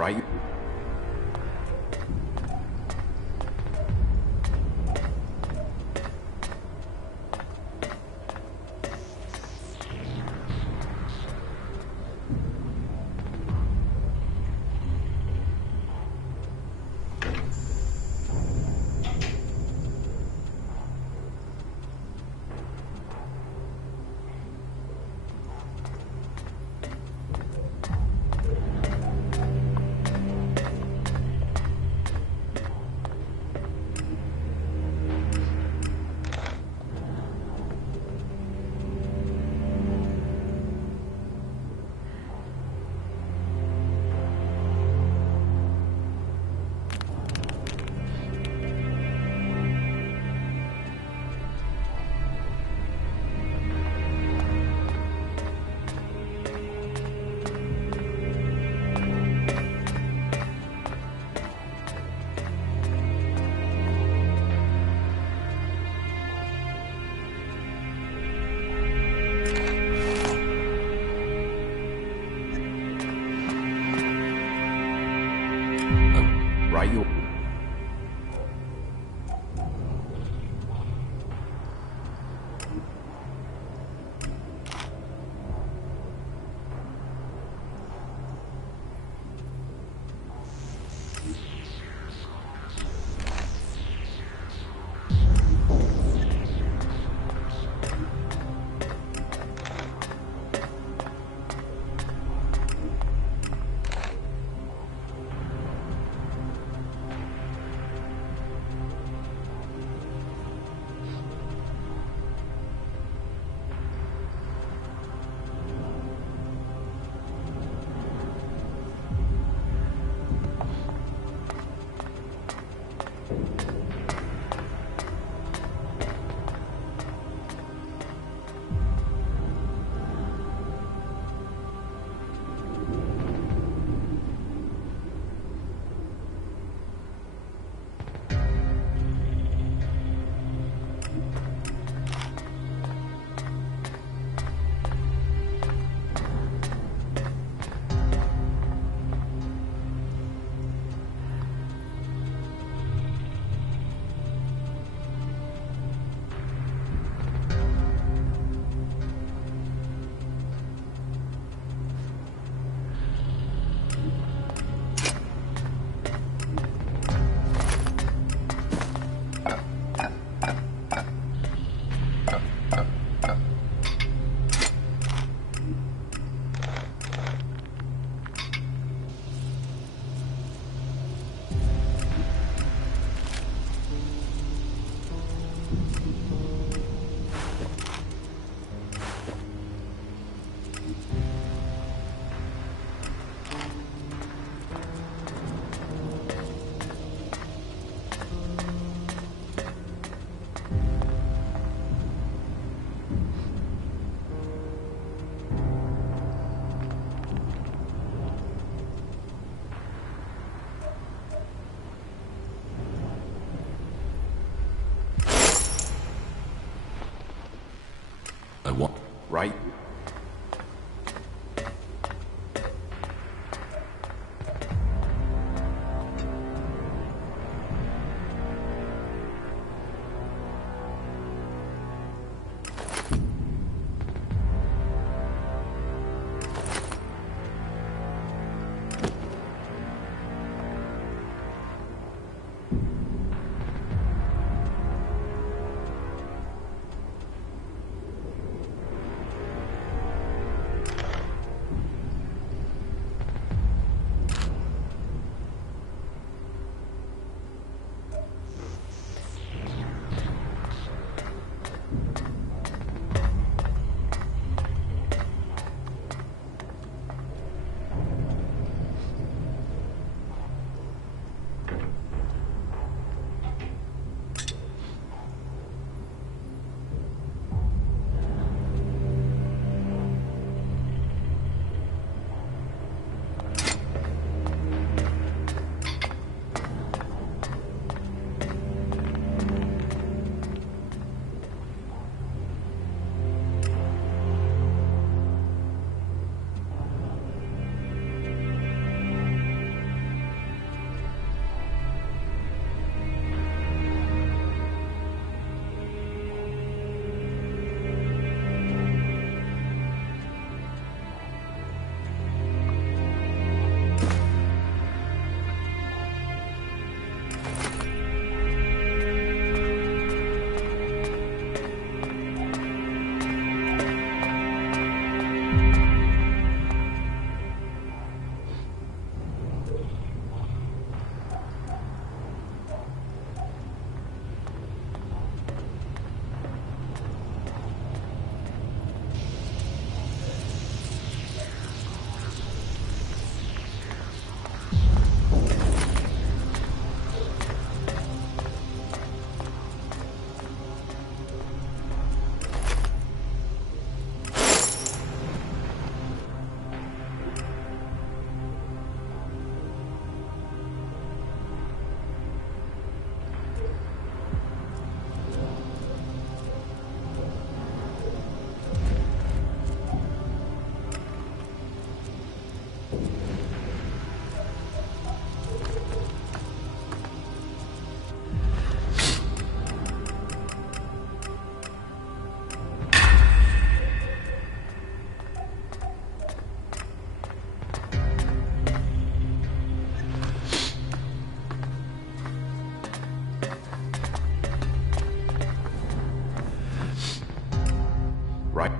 Right? Right, you. I want... Right? Right.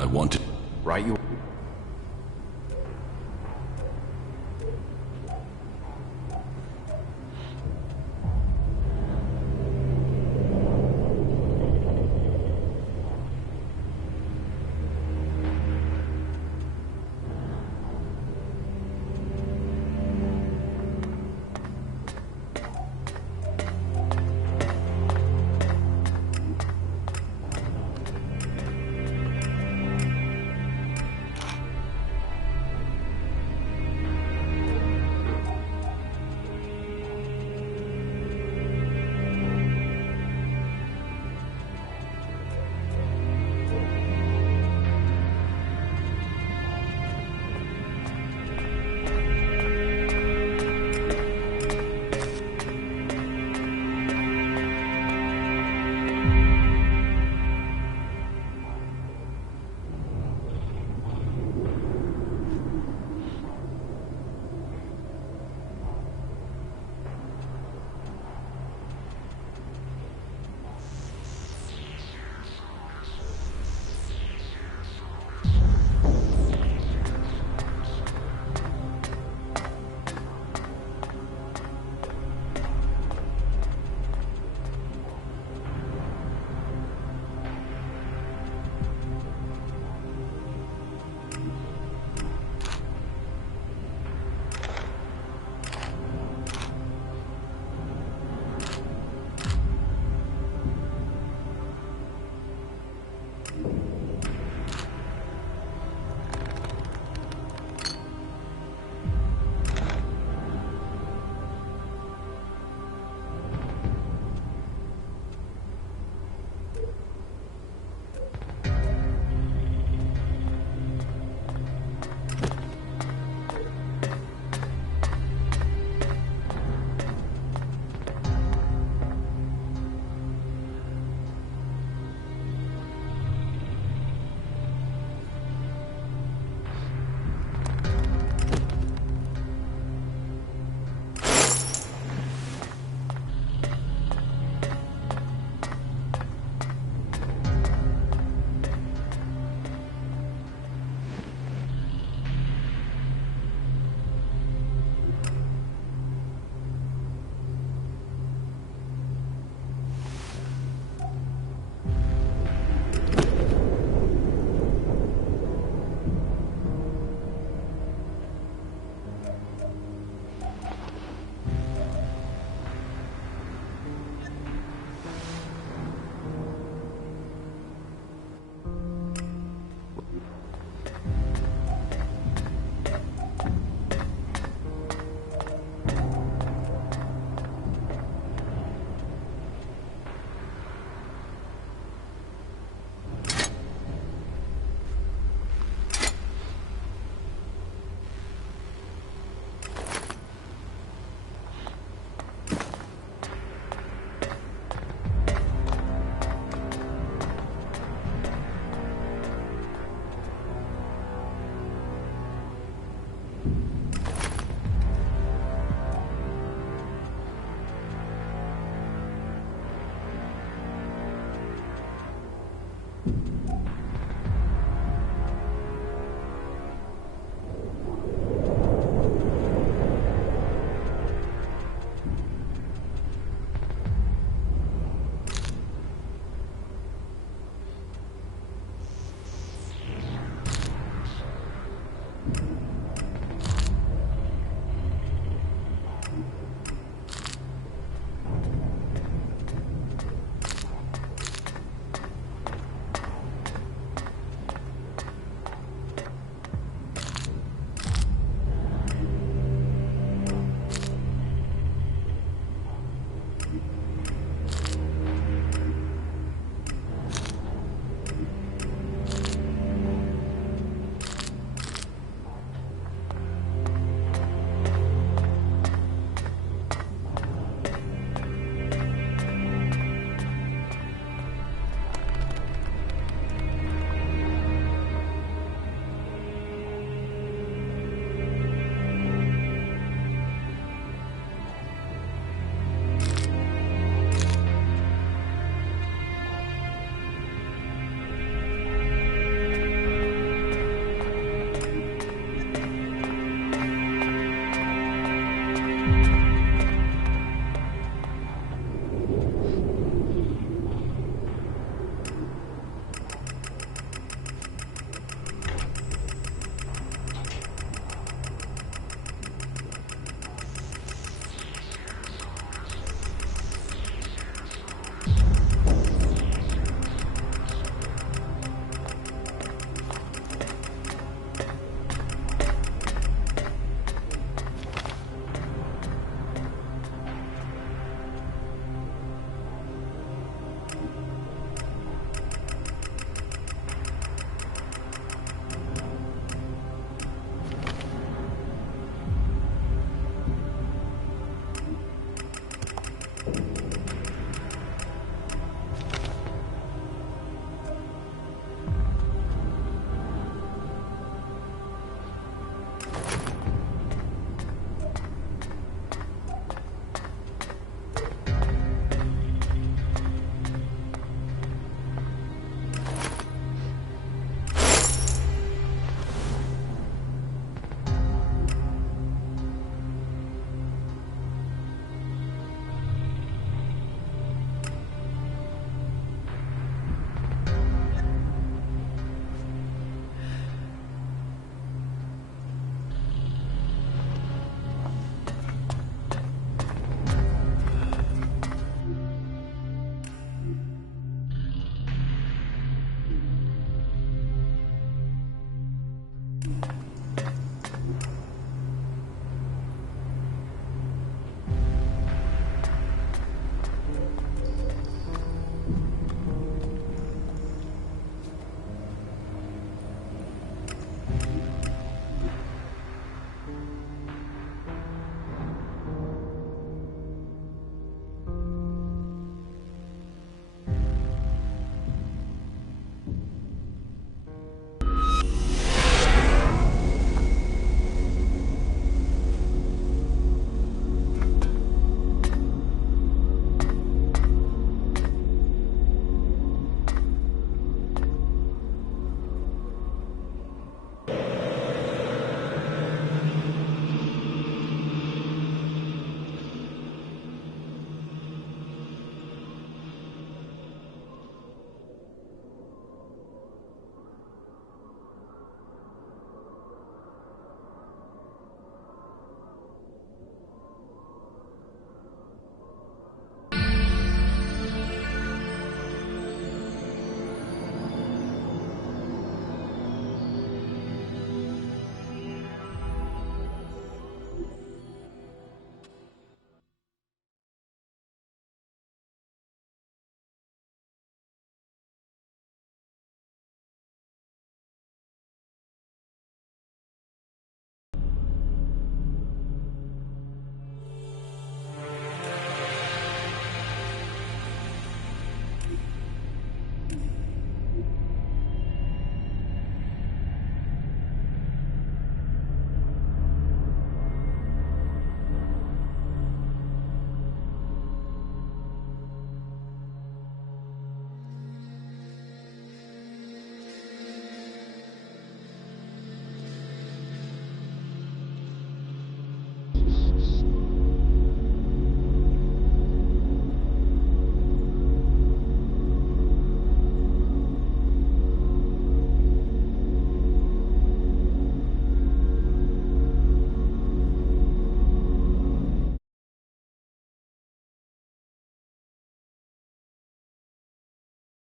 I want to... Right, you...